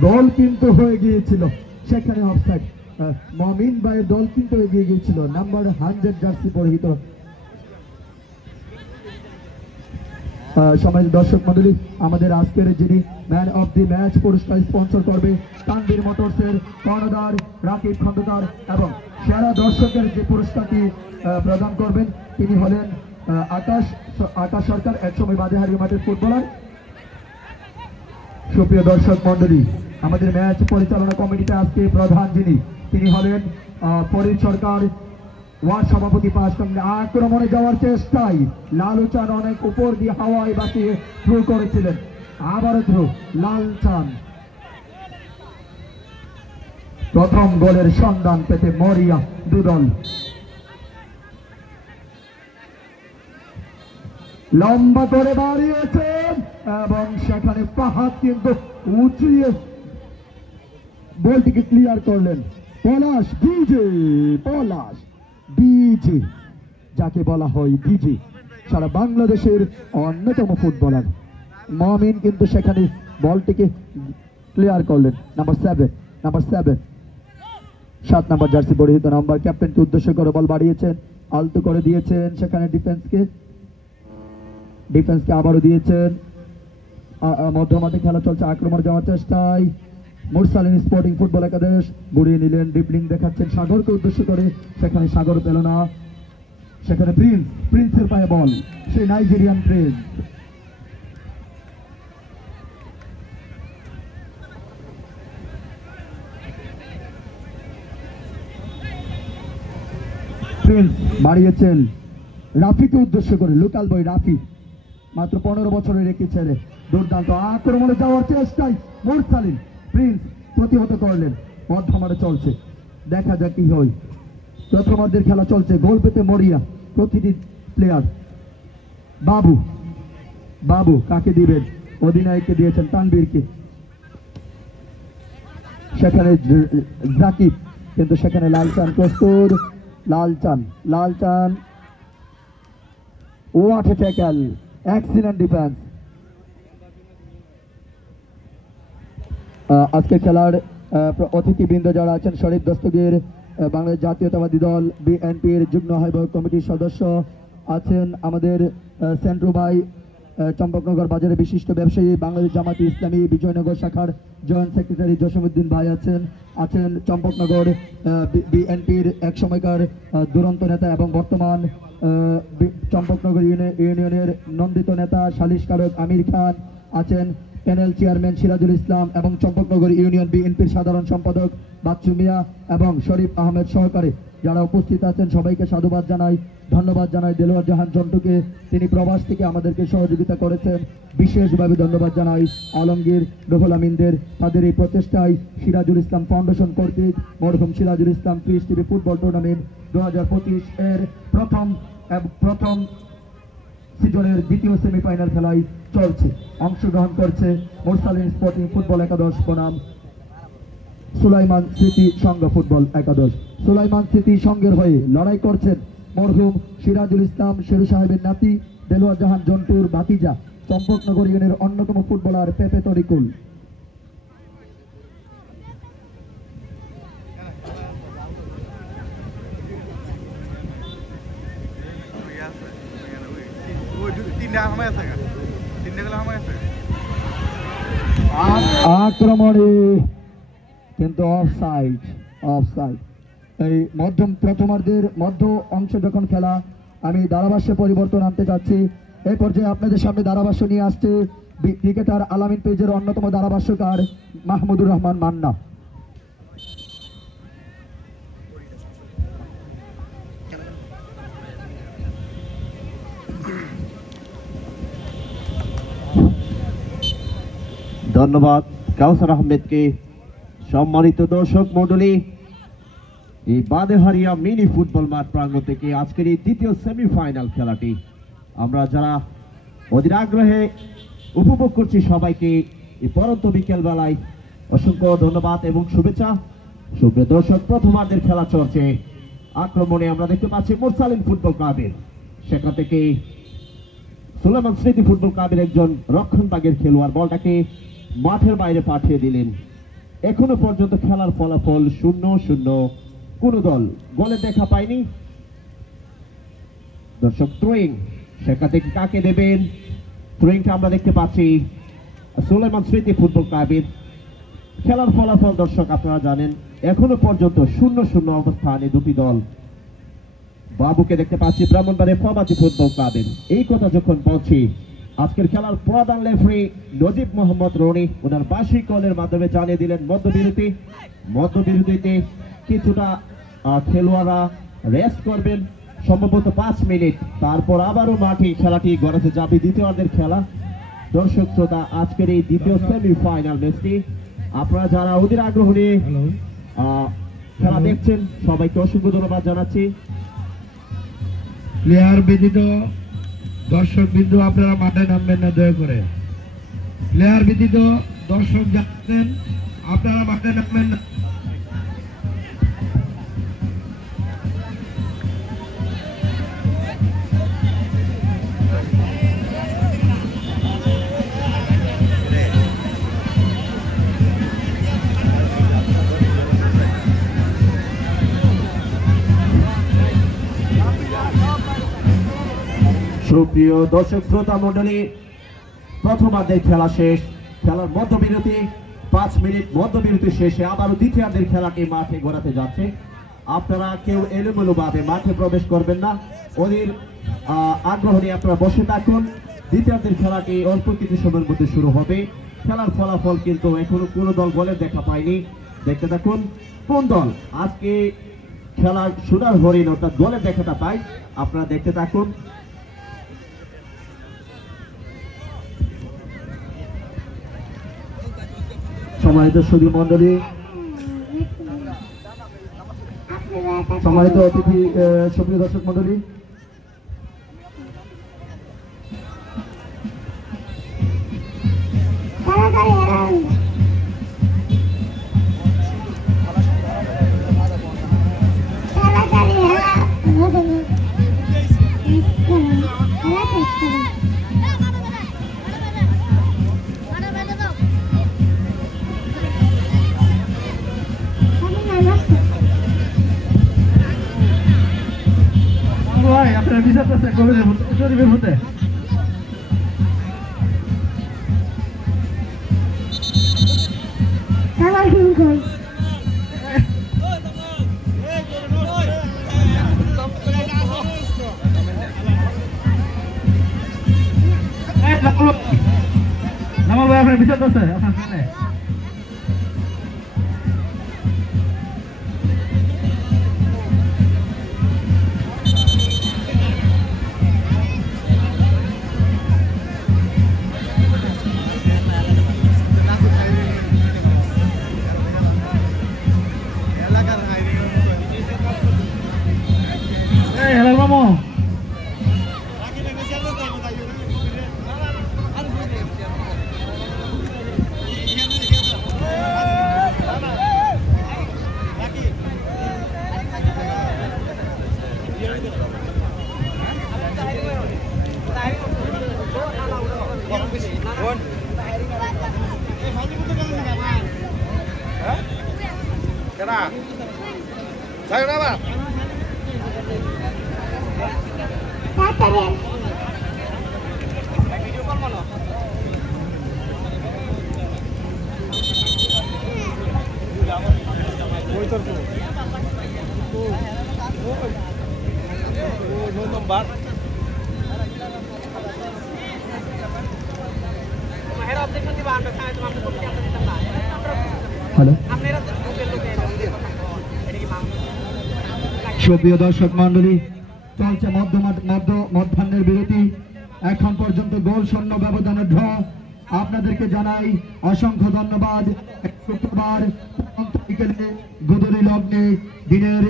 গোল কিন্তু হয়ে গিয়েছিল, সেখানে অফসাইড। মমিন ভাইয়ের দল কিন্তু এগিয়ে গিয়েছিল, নাম্বার 100 জার্সি পরিহিত। সমাজ দর্শক মন্ডলী, আমাদের আজকের যিনি ম্যান অফ দি ম্যাচ পুরস্কার স্পন্সর করবে তানভীর মোটরসের কর্ণধার রাকিব খন্দকার, এবং সেরা দর্শকের যে পুরস্কারটি প্রদান করবেন তিনি হলেন আকাশ সরকার, একসময় বাদেহারি মাঠের ফুটবলার। সুপ্রিয় দর্শক মন্ডলী, আমাদের ম্যাচ পরিচালনা কমিটিতে আজকে প্রধান যিনি, তিনি হলেন ফরিদ সরকার, ওয়ার্ড সভাপতি। আক্রমণে যাওয়ার চেষ্টায় লালুচান অনেক উপর দিয়ে হাওয়ায় বাঁচিয়ে থ্রু করেছিলেন, আবারও থ্রু লালচান। প্রথম গোলের সন্ধান পেতে মরিয়া দুদল। লম্বা করে বাড়িয়েছেন এবং সেখানে পাহাড় কিন্তু উঁচিয়ে বলটিকে ক্লিয়ার করলেন পলাশ ডিজে, যাকে বলা হয় ডিজে, সারা বাংলাদেশের অন্যতম ফুটবলার মমিন কিন্তু সেখানে বলটিকে ক্লিয়ার করলেন। নাম্বার 7 7 নাম্বার জার্সি পরিহিত নাম্বার ক্যাপ্টেনকে উদ্দেশ্য করে বল বাড়িয়েছেন, আলতো করে দিয়েছেন সেখানে ডিফেন্সকে আবারও দিয়েছেন। মধ্যমাঠে খেলা চলছে, আক্রমণ যাওয়ার চেষ্টায় মুরসালিন স্পোর্টিং ফুটবল একাদশ ঘুরিয়ে নিলেন, ড্রিবলিং দেখাচ্ছেন সাগরকে উদ্দেশ্য করে, সেখানে সাগর পেল না, সেখানে প্রিন্সের পায়ে বল, সেই নাইজেরিয়ান প্রিন্স। প্রিন্স বাড়িয়েছেন রাফিকে উদ্দেশ্য করে, লোকাল বয় রাফি, মাত্র 15 বছরের একটি ছেলে, দুর্দান্ত আক্রমণে যাওয়ার চেষ্টায় মুরসালিন, প্রিন্স প্রতিহত করলেন। মধ্যমাঠে চলছে, দেখা যাক কি হয়। প্রথমার্ধের খেলা চলছে, গোল পেতে মরিয়া প্রতিটি প্লেয়ার। বাবু কাকে দিবেন? অধিনায়ককে দিয়েছেন তানবীরকে, সেখানে জাকিব, কিন্তু সেখানে লালচান প্রস্তুত, Lalchan what a tackle, excellent defence. আজকে খেলার অতিথিবৃন্দ যারা আছেন, শরীফ দস্তগীর বাংলাদেশ জাতীয়তাবাদী দল বিএনপির যুগ্ম আহ্বায়ক কমিটির সদস্য আছেন, আমাদের সেন্ট্রু ভাই চম্পকনগর বাজারের বিশিষ্ট ব্যবসায়ী, বাংলাদেশ জামাতি ইসলামী বিজয়নগর শাখার জয়েন্ট সেক্রেটারি জসিমউদ্দিন ভাই আছেন চম্পকনগর বিএনপির এক সময়কার দুরন্ত নেতা এবং বর্তমান চম্পকনগর ইউনিয়নের নন্দিত নেতা সালিশকারক আমির খান আছেন, প্যানেল চেয়ারম্যান সিরাজুল ইসলাম এবং চম্পকনগর ইউনিয়ন বিএনপির সাধারণ সম্পাদক বাচ্চু মিয়া এবং শরীফ আহমেদ সহকারে যারা উপস্থিত আছেন সবাইকে সাধুবাদ জানাই, ধন্যবাদ জানাই। দেলোয়ার জাহান জন্টুকে, তিনি প্রবাস থেকে আমাদেরকে সহযোগিতা করেছেন, বিশেষভাবে ধন্যবাদ জানাই। আলমগীর, রুহুল আমিনদের, তাদের এই প্রচেষ্টায় সিরাজুল ইসলাম ফাউন্ডেশন কর্তৃক মরহুম Sirajul Islam fridge TV football tournament 2025 এর প্রথম সিজনের দ্বিতীয় সেমিফাইনাল খেলায় চলছে। অংশগ্রহণ করছে মুরসালিন স্পোর্টিং ফুটবল একাদশ বনাম সুলাইমান স্মৃতি সংঘ ফুটবল একাদশ। সুলাইমান স্মৃতি সংঘের হয়ে লড়াই করছেন মরহুম সিরাজুল ইসলাম শেরু সাহেবের নাতি দেলোয়ার জাহান জন্টুর ভাতিজা চম্পকনগর ইউনিয়নের অন্যতম ফুটবলার পেপে তরিকুল। আক্রমণে কিন্তু অফসাইড। এই প্রথমার্ধের মধ্য অংশ যখন খেলা, আমি ধারাভাষ্যে পরিবর্তন আনতে চাচ্ছি। এই পর্যায়ে আপনাদের সামনে ধারাভাষ্য নিয়ে আসছে ক্রিকেটার আলামিন পেজের অন্যতম ধারাভাষ্যকার মাহমুদুর রহমান মান্না। ধন্যবাদ কাউসার আহমেদকে। সম্মানিত দর্শক মণ্ডলী, এই বাদেহারিয়া মিনি ফুটবল মাঠ প্রাঙ্গণ থেকে আজকের এই দ্বিতীয় সেমিফাইনাল খেলাটি আমরা যারা অধীর আগ্রহে উপভোগ করছি সবাইকে এই পরন্ত বিকেল বেলায় অসংখ্য ধন্যবাদ এবং শুভেচ্ছা। সুপ্রিয় দর্শক, প্রথমার্ধের খেলা চলছে। আক্রমণে আমরা দেখতে পাচ্ছি মুরসালিন ফুটবল ক্লাবের, সেখান থেকে সুলাইমান স্মৃতি ফুটবল ক্লাবের একজন রক্ষণভাগের খেলোয়াড় বলটাকে মাঠের বাইরে পাঠিয়ে দিলেন। এখনো পর্যন্ত খেলার ফলাফল 0-0, কোন দল গোলে দেখা পায়নি। দর্শক থ্রোয়িং, সেখান থেকে কাকে দেবেন? থ্রোয়িংটা আমরা দেখতে পাচ্ছি সুলাইমান স্মৃতি ফুটবল ক্লাবের। খেলার ফলাফল দর্শক আপনারা জানেন, এখনো পর্যন্ত 0-0 অবস্থানে দুটি দল। বাবুকে দেখতে পাচ্ছি ব্রাহ্মণবাড়িয়া প্রবাসী ফুটবল ক্লাবের। এই কথা যখন বলছি, আজকের খেলার প্রধান রেফারি নজিব মোহাম্মদ রনি ওনার বার্ষিক কলের মাধ্যমে জানিয়ে দিলেন মধ্যবিরতিতে কিছুটা খেলোয়াড়রা রেস্ট করবেন, সম্ভবত 5 মিনিট, তারপর আবারও মাঠে খেলাটি গড়াতে যাবে দ্বিতীয়ার্ধের খেলা। দর্শক শ্রোতা, আজকের এই দ্বিতীয় সেমিফাইনাল ম্যাচটি আপনারা যারা অধীর আগ্রহ নিয়ে খেলা দেখছেন সবাইকে অসংখ্য ধন্যবাদ জানাচ্ছি। প্লেয়ার ব্যতীত দর্শক বিন্দু আপনারা মাঠে নামবেন না দয়া করে। প্লেয়ার ব্যতীত দর্শক যাচ্ছেন আপনারা মাঠে নামবেন না। সুপ্রিয় দর্শক শ্রোতা মন্ডলী, প্রথমার্ধের খেলা শেষ। খেলার মধ্যবিরতি 5 মিনিট মধ্যবিরতি শেষে আবারও দ্বিতীয়ার্ধের খেলাটি মাঠে গড়াতে যাচ্ছে। আপনারা কেউ এলোমেলো ভাবে মাঠে প্রবেশ করবেন না, ওদের আগ্রহ নিয়ে আপনারা বসে থাকুন। দ্বিতীয়ার্ধের খেলাটি অল্প কিছু সময়ের মধ্যে শুরু হবে। খেলার ফলাফল কিন্তু এখনো কোনো দল গোলের দেখা পায়নি। দেখতে থাকুন কোন দল আজকে খেলার সোনার হরিণ অর্থাৎ গোলের দেখাটা পায়। আপনারা দেখতে থাকুন। সম্মানিত সুধী মন্ডলী, সম্মানিত অতিথি, সুপ্রিয় দর্শক মন্ডলী, আপনারা বিচার করতে কবে শরীফের হতে নামাল ভাই আপনার বিচার করছে আপনার সামনে। Hello Romo. Kenapa? Saya kenapa? Hello, সুপ্রিয় দর্শক মন্ডলী, চলছে মধ্যাহ্নের বিরতি। এখন পর্যন্ত গোল শূন্য ব্যবধানে ড্র। আপনাদেরকে জানাই অসংখ্য ধন্যবাদ। শুক্রবার বিকেলে গুদরি লগ্নে দিনের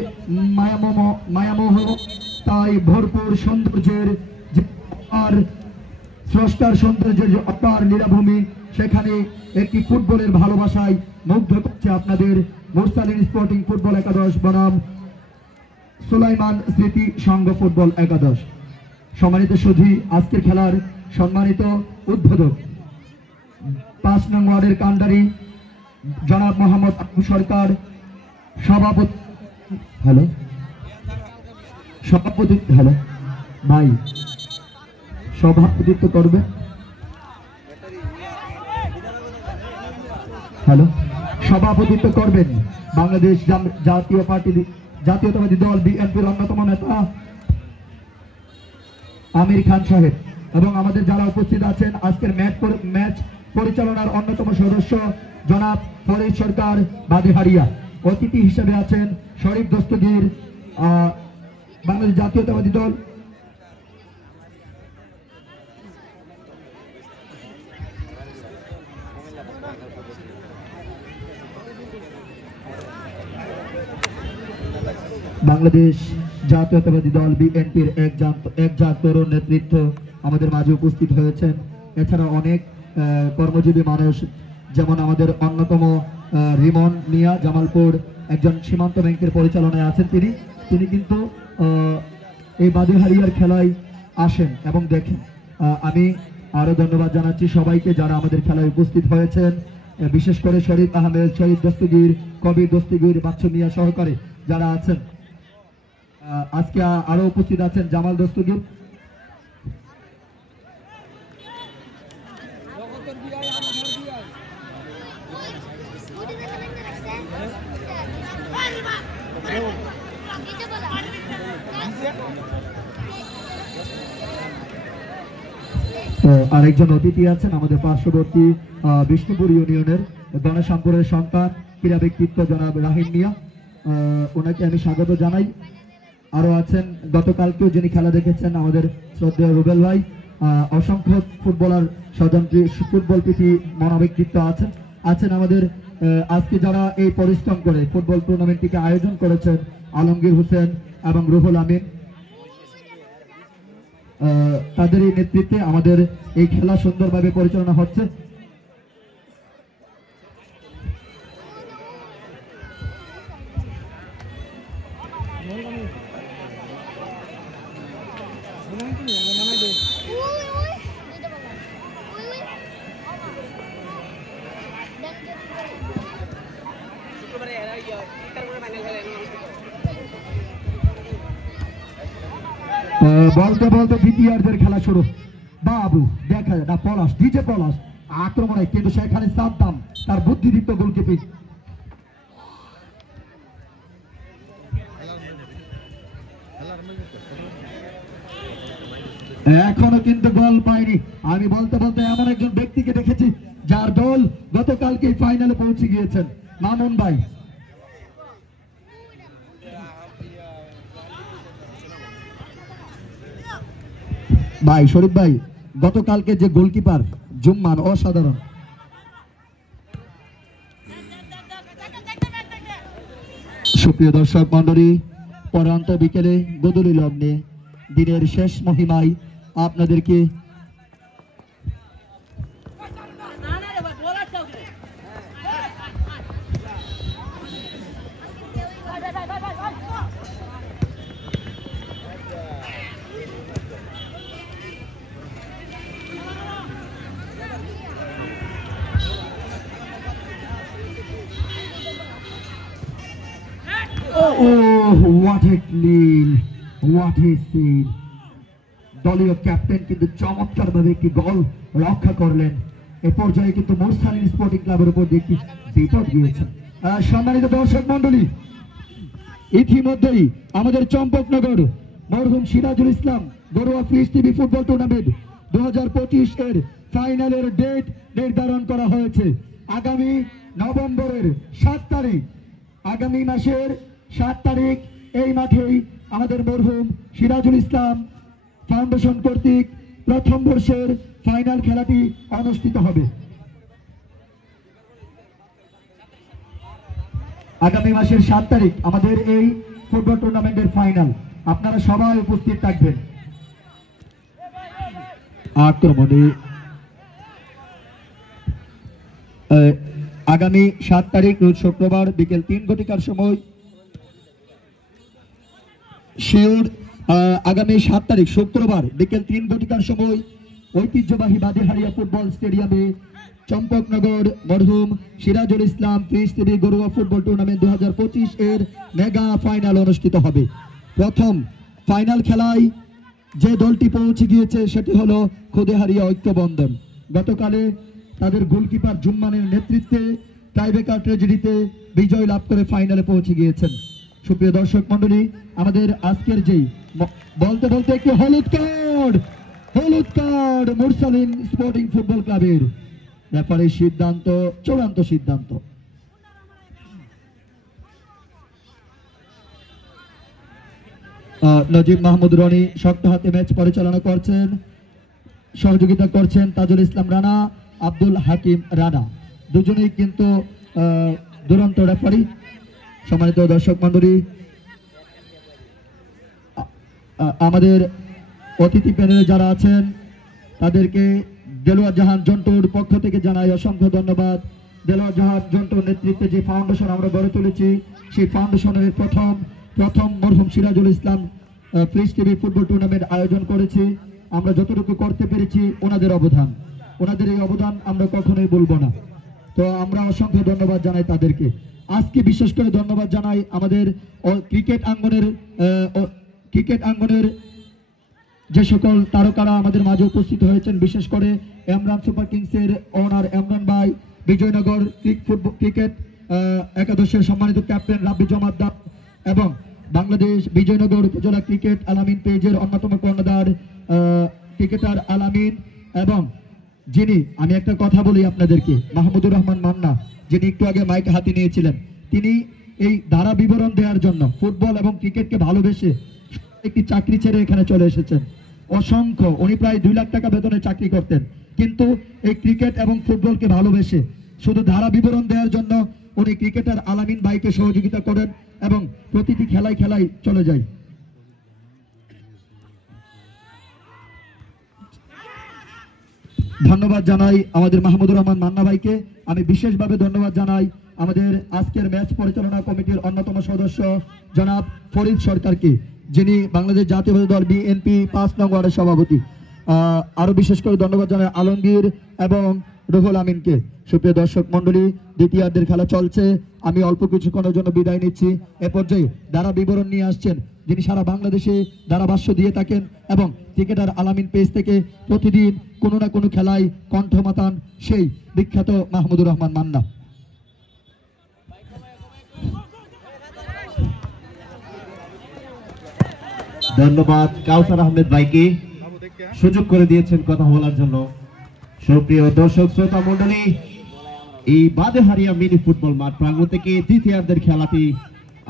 মায়ামোহ তাই ভরপুর সৌন্দর্যের আর স্রষ্টার সৌন্দর্যের যে অপার লীলাভূমি, সেখানে একটি ফুটবলের ভালোবাসায় মুগ্ধ করছে আপনাদের মুরসালিন স্পোর্টিং ফুটবল একাদশ বনাম সুলাইমান স্মৃতি সংঘ ফুটবল একাদশ। সম্মানিত সুধী, আজকের খেলার সম্মানিত উদ্বোধক 5 নং ওয়ার্ডের কান্ডারি জনাব মোহাম্মদ আবু সরকার, সভাপতি ভাই সভাপতিত্ব করবে। সভাপতিত্ব করবেন বাংলাদেশ জাতীয়তাবাদী দল বিএনপির অন্যতম নেতা আমির খান সাহেব, এবং আমাদের যারা উপস্থিত আছেন আজকের ম্যাচ পরিচালনার অন্যতম সদস্য জনাব ফরিদ সরকার বাদেহারিয়া। অতিথি হিসেবে আছেন শরীফ দস্তগীর, বাংলাদেশ জাতীয়তাবাদী দল বাংলাদেশ জাতীয়তাবাদী দল বিএনপির একজাত তরুণ নেতৃত্ব আমাদের মাঝে উপস্থিত হয়েছেন। এছাড়া অনেক কর্মজীবী মানুষ, যেমন আমাদের অন্যতম রিমন মিয়া জামালপুর একজন সীমান্ত ব্যাংকের পরিচালনায় আছেন। তিনি কিন্তু এই বাদিহারিয়ার খেলায় আসেন এবং দেখেন। আমি আরো ধন্যবাদ জানাচ্ছি সবাইকে যারা আমাদের খেলায় উপস্থিত হয়েছেন, বিশেষ করে শরীফ আহমেদ, শহীদ দস্তগীর, কবির দস্তগীর, বাচ্চু মিয়া সহকারে যারা আছেন। আজকে আরো উপস্থিত আছেন জামাল দস্তগীর। আরেকজন অতিথি আছেন আমাদের পার্শ্ববর্তী বিষ্ণুপুর ইউনিয়নের গণশামপুরের সন্তান, ক্রীড়া ব্যক্তিত্ব জনাব রাহিম মিয়া, ওনাকে আমি স্বাগত জানাই। আরো আছেন গতকালকেও যিনি খেলা দেখেছেন আমাদের শ্রদ্ধেয় রুবেল ভাই। অসংখ্য ফুটবলার, স্বতন্ত্রী ফুটবল প্রীতি মনোব্যক্তিত্ব আছেন আমাদের। আজকে যারা এই পরিশ্রম করে ফুটবল টুর্নামেন্টটিকে আয়োজন করেছেন, আলমগীর হোসেন এবং রুহুল আমিন, তাদের এই নেতৃত্বে আমাদের এই খেলা সুন্দরভাবে পরিচালনা হচ্ছে। বলতে বলতে দ্বিতীয়ার্ধের খেলা শুরু। বাবু দেখা যায় না, পলাশ, ডিজে পলাশ আক্রমণে, কিন্তু সেখানে সাদ্দাম তার বুদ্ধিদীপ্ত গোলকিপিং। এখনো কিন্তু গোল পায়নি। আমি বলতে বলতে এমন একজন ব্যক্তিকে দেখেছি যার দল গতকালকে ফাইনালে পৌঁছে গিয়েছেন, মামুন ভাই। ভাই শরীফ ভাই, গতকালকে যে গোলকিপার জুম্মান অসাধারণ। সুপ্রিয় দর্শক মন্ডলী, পরান্ত বিকেলে গোধূলি লগ্নে দিনের শেষ মহিমায় আপনাদেরকে দলীয় ক্যাপ্টেন কিন্তু চমৎকার ভাবে একটি গোল রক্ষা করলেন। এ পর্যায়ে কিন্তু মোরসালিন স্পোর্টিং ক্লাবের উপর দিয়ে একটি বিপদ গিয়েছে। সম্মানিত দর্শক মন্ডলী, ইতিমধ্যেই আমাদের চম্পকনগর মরহুম সিরাজুল ইসলাম ঘরোয়া ফিস টিভি ফুটবল টুর্নামেন্ট 2025 এর ফাইনালের ডেট নির্ধারণ করা হয়েছে। আগামী নভেম্বরের 7 তারিখ, আগামী মাসের 7 তারিখ এই মাঠেই আমাদের মরহুম সিরাজুল ইসলাম ফাউন্ডেশন কর্তৃক প্রথম বর্ষের ফাইনাল খেলাটি অনুষ্ঠিত হবে। আগামী মাসের 7 তারিখ আমাদের এই ফুটবল টুর্নামেন্টের ফাইনাল। আপনারা সবাই উপস্থিত থাকবেন। আক্রমণে আগামী 7 তারিখ রোজ শুক্রবার বিকেল 3 ঘটিকার সময় শিওর। আগামী 7 তারিখ শুক্রবার বিকেল 3 ঘটিকার সময় ঐতিহ্যবাহী বাদিহারিয়া ফুটবল স্টেডিয়ামে চম্পকনগর মরহুম সিরাজুল ইসলাম ফিস টিভি ঘরোয়া ফুটবল টুর্নামেন্ট 2025 এর মেগা ফাইনাল অনুষ্ঠিত হবে। প্রথম ফাইনাল খেলায় যে দলটি পৌঁছে গিয়েছে সেটি হলো খুদেহারিয়া ঐক্যবন্ধন। গতকালে তাদের গোলকিপার জুম্মানের নেতৃত্বে টাইব্রেকার ট্র্যাজেডিতে বিজয় লাভ করে ফাইনালে পৌঁছে গিয়েছেন। সুপ্রিয় দর্শক মন্ডলী, আমাদের আজকের যেই বলতে বলতে একটি হলুদ কার্ড মুরসালিন স্পোর্টিং ফুটবল ক্লাবের। রেফারির সিদ্ধান্ত চূড়ান্ত সিদ্ধান্ত। নজিব মাহমুদ রনি শক্ত হাতে ম্যাচ পরিচালনা করছেন, সহযোগিতা করছেন তাজুল ইসলাম রানা, আব্দুল হাকিম রানা, দুজনেই কিন্তু দুরন্ত রেফারি। সম্মানিত দর্শক মন্ডলী, আমাদের অতিথি প্যানেলে যারা আছেন তাদেরকে দেলোয়ার জাহান জন্টুর পক্ষ থেকে জানাই অসংখ্য ধন্যবাদ। দেলোয়ার জাহান জন্টুর নেতৃত্বে যে ফাউন্ডেশন আমরা গড়ে তুলেছি, সেই ফাউন্ডেশনের প্রথম মরহুম Sirajul Islam fridge TV football tournament আয়োজন করেছি। আমরা যতটুকু করতে পেরেছি ওনাদের এই অবদান আমরা কখনোই বলবো না। তো আমরা অসংখ্য ধন্যবাদ জানাই তাদেরকে। আজকে বিশেষ করে ধন্যবাদ জানাই আমাদের ক্রিকেট আঙ্গনের যে সকল তারকারা আমাদের মাঝে উপস্থিত হয়েছেন, বিশেষ করে এমরান সুপার কিংসের ওনার এমরান ভাই, বিজয়নগর ক্রিকেট একাদশের সম্মানিত ক্যাপ্টেন রাব্বি জমাদ্দার এবং বাংলাদেশ বিজয়নগর উপজেলা ক্রিকেট আলামিন পেজের অন্যতম কর্ণধার ক্রিকেটার আলামিন, এবং যিনি, আমি একটা কথা বলি আপনাদেরকে, মাহমুদুর রহমান মান্না, যিনি একটু আগে মাইক হাতে নিয়েছিলেন, তিনি এই ধারা বিবরণ দেওয়ার জন্য ফুটবল এবং ক্রিকেটকে ভালোবেসে একটি চাকরি ছেড়ে এখানে চলে এসেছেন। অসংখ্য, উনি প্রায় 2 লাখ টাকা বেতনে চাকরি করতেন, কিন্তু এই ক্রিকেট এবং ফুটবলকে ভালোবেসে শুধু ধারা বিবরণ দেওয়ার জন্য উনি ক্রিকেটার আলামিন ভাইকে সহযোগিতা করেন এবং প্রতিটি খেলায় চলে যায়। ধন্যবাদ জানাই আমাদের মাহমুদুর রহমান মান্না ভাইকে। আমি বিশেষভাবে ধন্যবাদ জানাই আমাদের আজকের ম্যাচ পরিচালনা কমিটির অন্যতম সদস্য জনাব ফরিদ সরকারকে, যিনি বাংলাদেশ জাতীয়তাবাদী দল বিএনপি 5 নং ওয়ার্ডের সভাপতি। আরো বিশেষ করে ধন্যবাদ জানাই আলমগীর এবং রুহুল আমিনকে। সুপ্রিয় দর্শক মন্ডলী, দ্বিতীয়ার্ধের খেলা চলছে। আমি অল্প কিছুক্ষণের জন্য বিদায় নিচ্ছি। এ পর্যায়ে ধারা বিবরণ নিয়ে আসছেন যিনি সারা বাংলাদেশে ধারাভাষ্য দিয়ে থাকেন এবং ক্রিকেটার আলামিন পেজ থেকে প্রতিদিন কোনো না কোনো খেলায় কণ্ঠ মাতান, সেই বিখ্যাত মাহমুদুর রহমান মান্না। ধন্যবাদ কাউসার আহমেদ ভাইকে সুযোগ করে দিয়েছেন কথা বলার জন্য। সুপ্রিয় দর্শক শ্রোতা মন্ডলী, এই বাদেহারিয়া মিনি ফুটবল মাঠ প্রাঙ্গণ থেকে দ্বিতীয়ার্ধের খেলাটি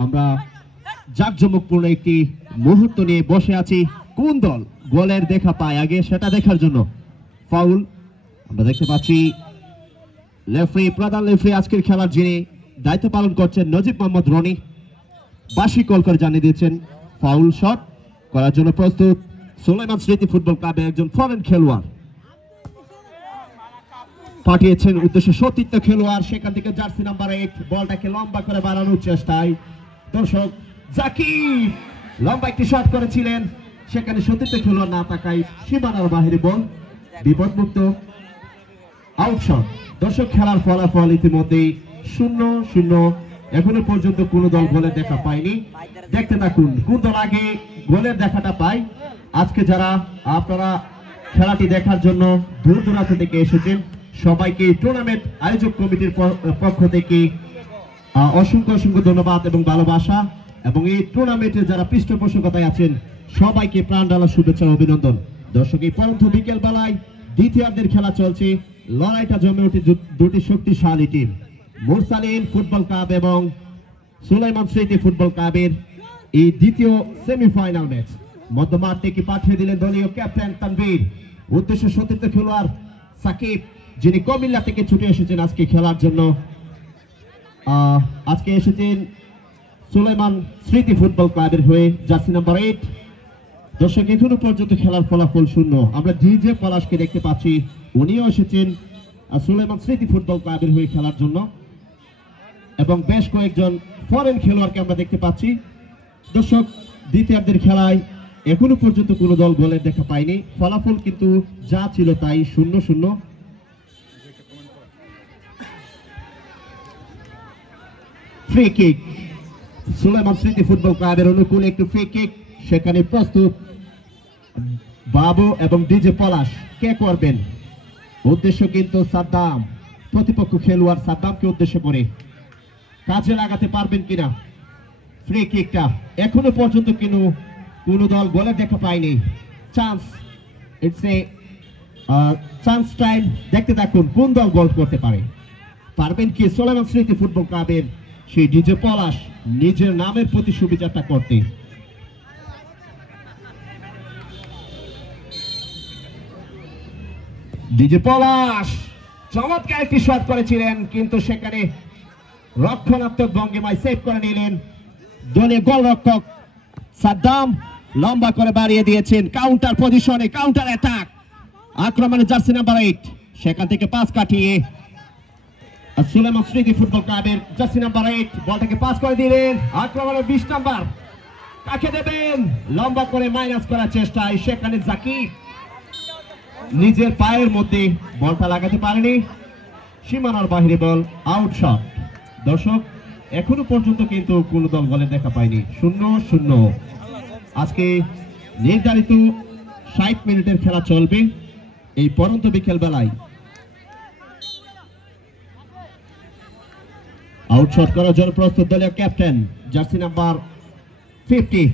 আমরা জাঁকজমকপূর্ণ একটি মুহূর্ত নিয়ে বসে আছি। কোন দল গোলের দেখা পায় আগে সেটা দেখার জন্য ফাউল আমরা দেখতে পাচ্ছি। প্রধান রেফারি আজকের খেলার যিনি দায়িত্ব পালন করছেন নজিব মোহাম্মদ রনি, বাঁশি কল করে জানিয়ে দিয়েছেন ফাউল শট করার জন্য প্রস্তুত সুলাইমান স্মৃতি ফুটবল ক্লাবের একজন ফরেন খেলোয়াড়। পাঠিয়েছেন উদ্দেশ্য সতীর্থ খেলোয়াড়, সেখান থেকে জার্সি নাম্বার 8 বলটাকে লম্বা করে বাড়ানোর চেষ্টায় দর্শক জাকির লম্বা একটি শট করেছিলেন, সেখানে সতীর্থ খেলোয়াড় না তাকায় সীমানার বাহিরে বল, বিপদমুক্ত আউট শট। দর্শক খেলার ফলাফল ইতিমধ্যেই 0-0। এখনো পর্যন্ত কোনো দল গোলের দেখা পায়নি। দেখতে থাকুন কোন দল আগে গোলের দেখাটা পায়। আজকে যারা আপনারা খেলাটি দেখার জন্য দূর দূরান্ত থেকে এসেছেন সবাইকে টুর্নামেন্ট আয়োজক কমিটির পক্ষ থেকে অসংখ্য ধন্যবাদ এবং ভালোবাসা, এবং এই টুর্নামেন্টে যারা পৃষ্ঠপোষকতায় আছেন সবাইকে প্রাণ ঢালা শুভেচ্ছা ও অভিনন্দন। দর্শক, এই পরন্ত বিকেল বেলায় দ্বিতীয়ার্ধের খেলা চলছে। লড়াইটা জমে উঠে দুটি শক্তিশালী টিম, মুরসালিন ফুটবল ক্লাব এবং সুলাইমান স্মৃতি ফুটবল ক্লাবের এই দ্বিতীয় সেমিফাইনাল ম্যাচ। মধ্যমাঠ থেকে পাঠিয়ে দিলেন দলীয় ক্যাপ্টেন তানভীর, উদ্দেশ্য সতীর্থ খেলোয়াড় সাকিব, যিনি কুমিল্লা থেকে ছুটে এসেছেন আজকে খেলার জন্য। আজকে এসেছেন সুলাইমান স্মৃতি ফুটবল ক্লাবের হয়ে জার্সি নাম্বার 8। দর্শক, এখনো পর্যন্ত খেলার ফলাফল 0। আমরা ডিজে পলাশকে দেখতে পাচ্ছি, উনিও এসেছেন সুলাইমান স্মৃতি ফুটবল ক্লাবের হয়ে খেলার জন্য, এবং বেশ কয়েকজন ফরেন খেলোয়াড়কে আমরা দেখতে পাচ্ছি। দর্শক, দ্বিতীয়ার্ধের খেলায় এখনো পর্যন্ত কোনো দল গোলের দেখা পায়নি। ফলাফল কিন্তু যা ছিল তাই 0-0। ফ্রি কিক সুলাইমান স্মৃতি ফুটবল ক্লাবের অনুকূলে একটু ফ্রি কিক, সেখানে প্রস্তুত বাবু এবং ডিজে পলাশ। কে করবেন? উদ্দেশ্য কিন্তু সাদ্দাম, প্রতিপক্ষ খেলোয়াড় সাদ্দামকে উদ্দেশ্য করে কাজে লাগাতে পারবেন কিনা ফ্রি কিকটা। এখনো পর্যন্ত কিন্তু কোনো দল গোলের দেখা পায়নি। Chance, it's a chance time. দেখতে থাকুন কোন দল গোল করতে পারবেন কি সুলাইমান স্মৃতি ফুটবল ক্লাবের সেই ডিজে পলাশ নিজের নামের প্রতি সুবিচারটা করতে। ডিজে পলাশ চমৎকার একটি শট করেছিলেন, কিন্তু সেখানে রক্ষণাত্মক ভঙ্গিমায় সেভ করে নিলেন দলীয় গোলরক্ষক সাদ্দাম। লম্বা করে বাড়িয়ে দিয়েছেন কাউন্টার পজিশনে, কাউন্টার অ্যাটাক আক্রমণের জার্সি নাম্বার 8 সেখান থেকে পাস কাটিয়ে সুলেমান স্মৃতি ফুটবল ক্লাবের জার্সি নাম্বার 8 বলটাকে পাস করে দিলেন আক্রমণের 20 নাম্বার কাকে দেবেন, লম্বা করে মাইনাস করার চেষ্টায় সেখানে জাকিব নিজের পায়ের মধ্যে বলটা লাগাতে পারেনি, সীমানার বাইরে বল, আউট শট। দর্শক এখনো পর্যন্ত কিন্তু কোনো দল বলে দেখা পায়নি, 0-0। আজকে নির্ধারিত 60 মিনিটের খেলা চলবে এই পরন্ত বিকেল বেলায়। আউটশট করার জন্য প্রস্তুত দলীয় ক্যাপ্টেন জার্সি নাম্বার 50,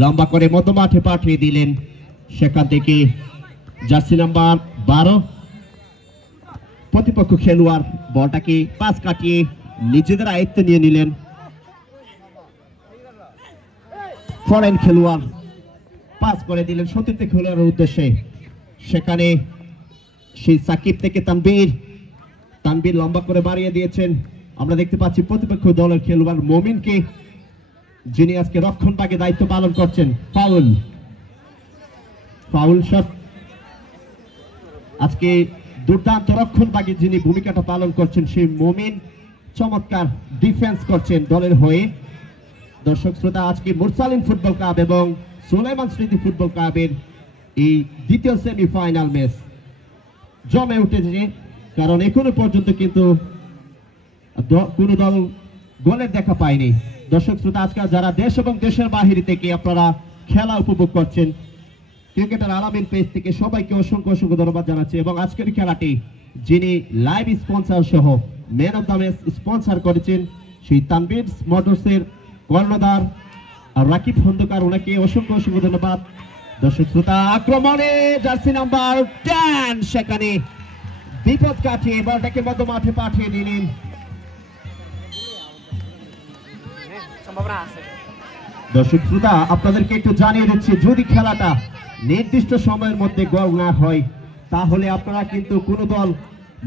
লম্বা করে মধ্য মাঠে পাঠিয়ে দিলেন, সেখান থেকে জার্সি নাম্বার 12 প্রতিপক্ষ খেলোয়াড় বলটাকে পাস কাটিয়ে নিজেদের আয়ত্তে নিয়ে নিলেন, ফরেন খেলোয়াড় পাস করে দিলেন সতীর্থ খেলোয়াড়ের উদ্দেশ্যে, সেখানে সেই সাকিব থেকে তানবীর লম্বা করে বাড়িয়ে দিয়েছেন। আমরা দেখতে পাচ্ছি প্রতিপক্ষ দলের খেলোয়াড় মমিনকে, যিনি আজকে রক্ষণভাগে দায়িত্ব পালন করছেন। ফাউল শট, আজকে দুর্দান্ত রক্ষণভাগে যিনি ভূমিকাটা পালন করছেন সেই মমিন চমৎকার ডিফেন্স করছেন দলের হয়ে। দর্শক শ্রোতা, আজকে মুরসালিন ফুটবল ক্লাব এবং সুলাইমান স্মৃতি ফুটবল ক্লাবের এই দ্বিতীয় সেমিফাইনাল ম্যাচ জমে উঠেছে, কারণ এখনো পর্যন্ত কিন্তু কোনো দল গোলের দেখা পায়নি। দর্শক শ্রোতা, আজকে যারা দেশ এবং দেশের বাহিরে থেকে আপনারা খেলা উপভোগ করছেন, ক্রিকেটার আলামিন পেজ থেকে সবাইকে অসংখ্য অসংখ্য ধন্যবাদ জানাচ্ছি। এবং আজকের খেলাটি যিনি লাইভ স্পন্সর সহ man of the match sponsor করেছেন সেই তানবীর মোটরসের কর্ণধার রাকিব খন্দকার, ওনাকে অসংখ্য অসংখ্য ধন্যবাদ। দর্শক শ্রোতা, আক্রমণে জার্সি নাম্বার 10 সেখানে বিপদ কাটিয়ে বলটাকে মধ্য মাঠে পাঠিয়ে দিলেন। দর্শক শ্রোতা, আপনাদেরকে একটু জানিয়ে দিচ্ছি, যদি খেলাটা নির্দিষ্ট সময়ের মধ্যে গোল না হয় তাহলে আপনারা কিন্তু কোনো দল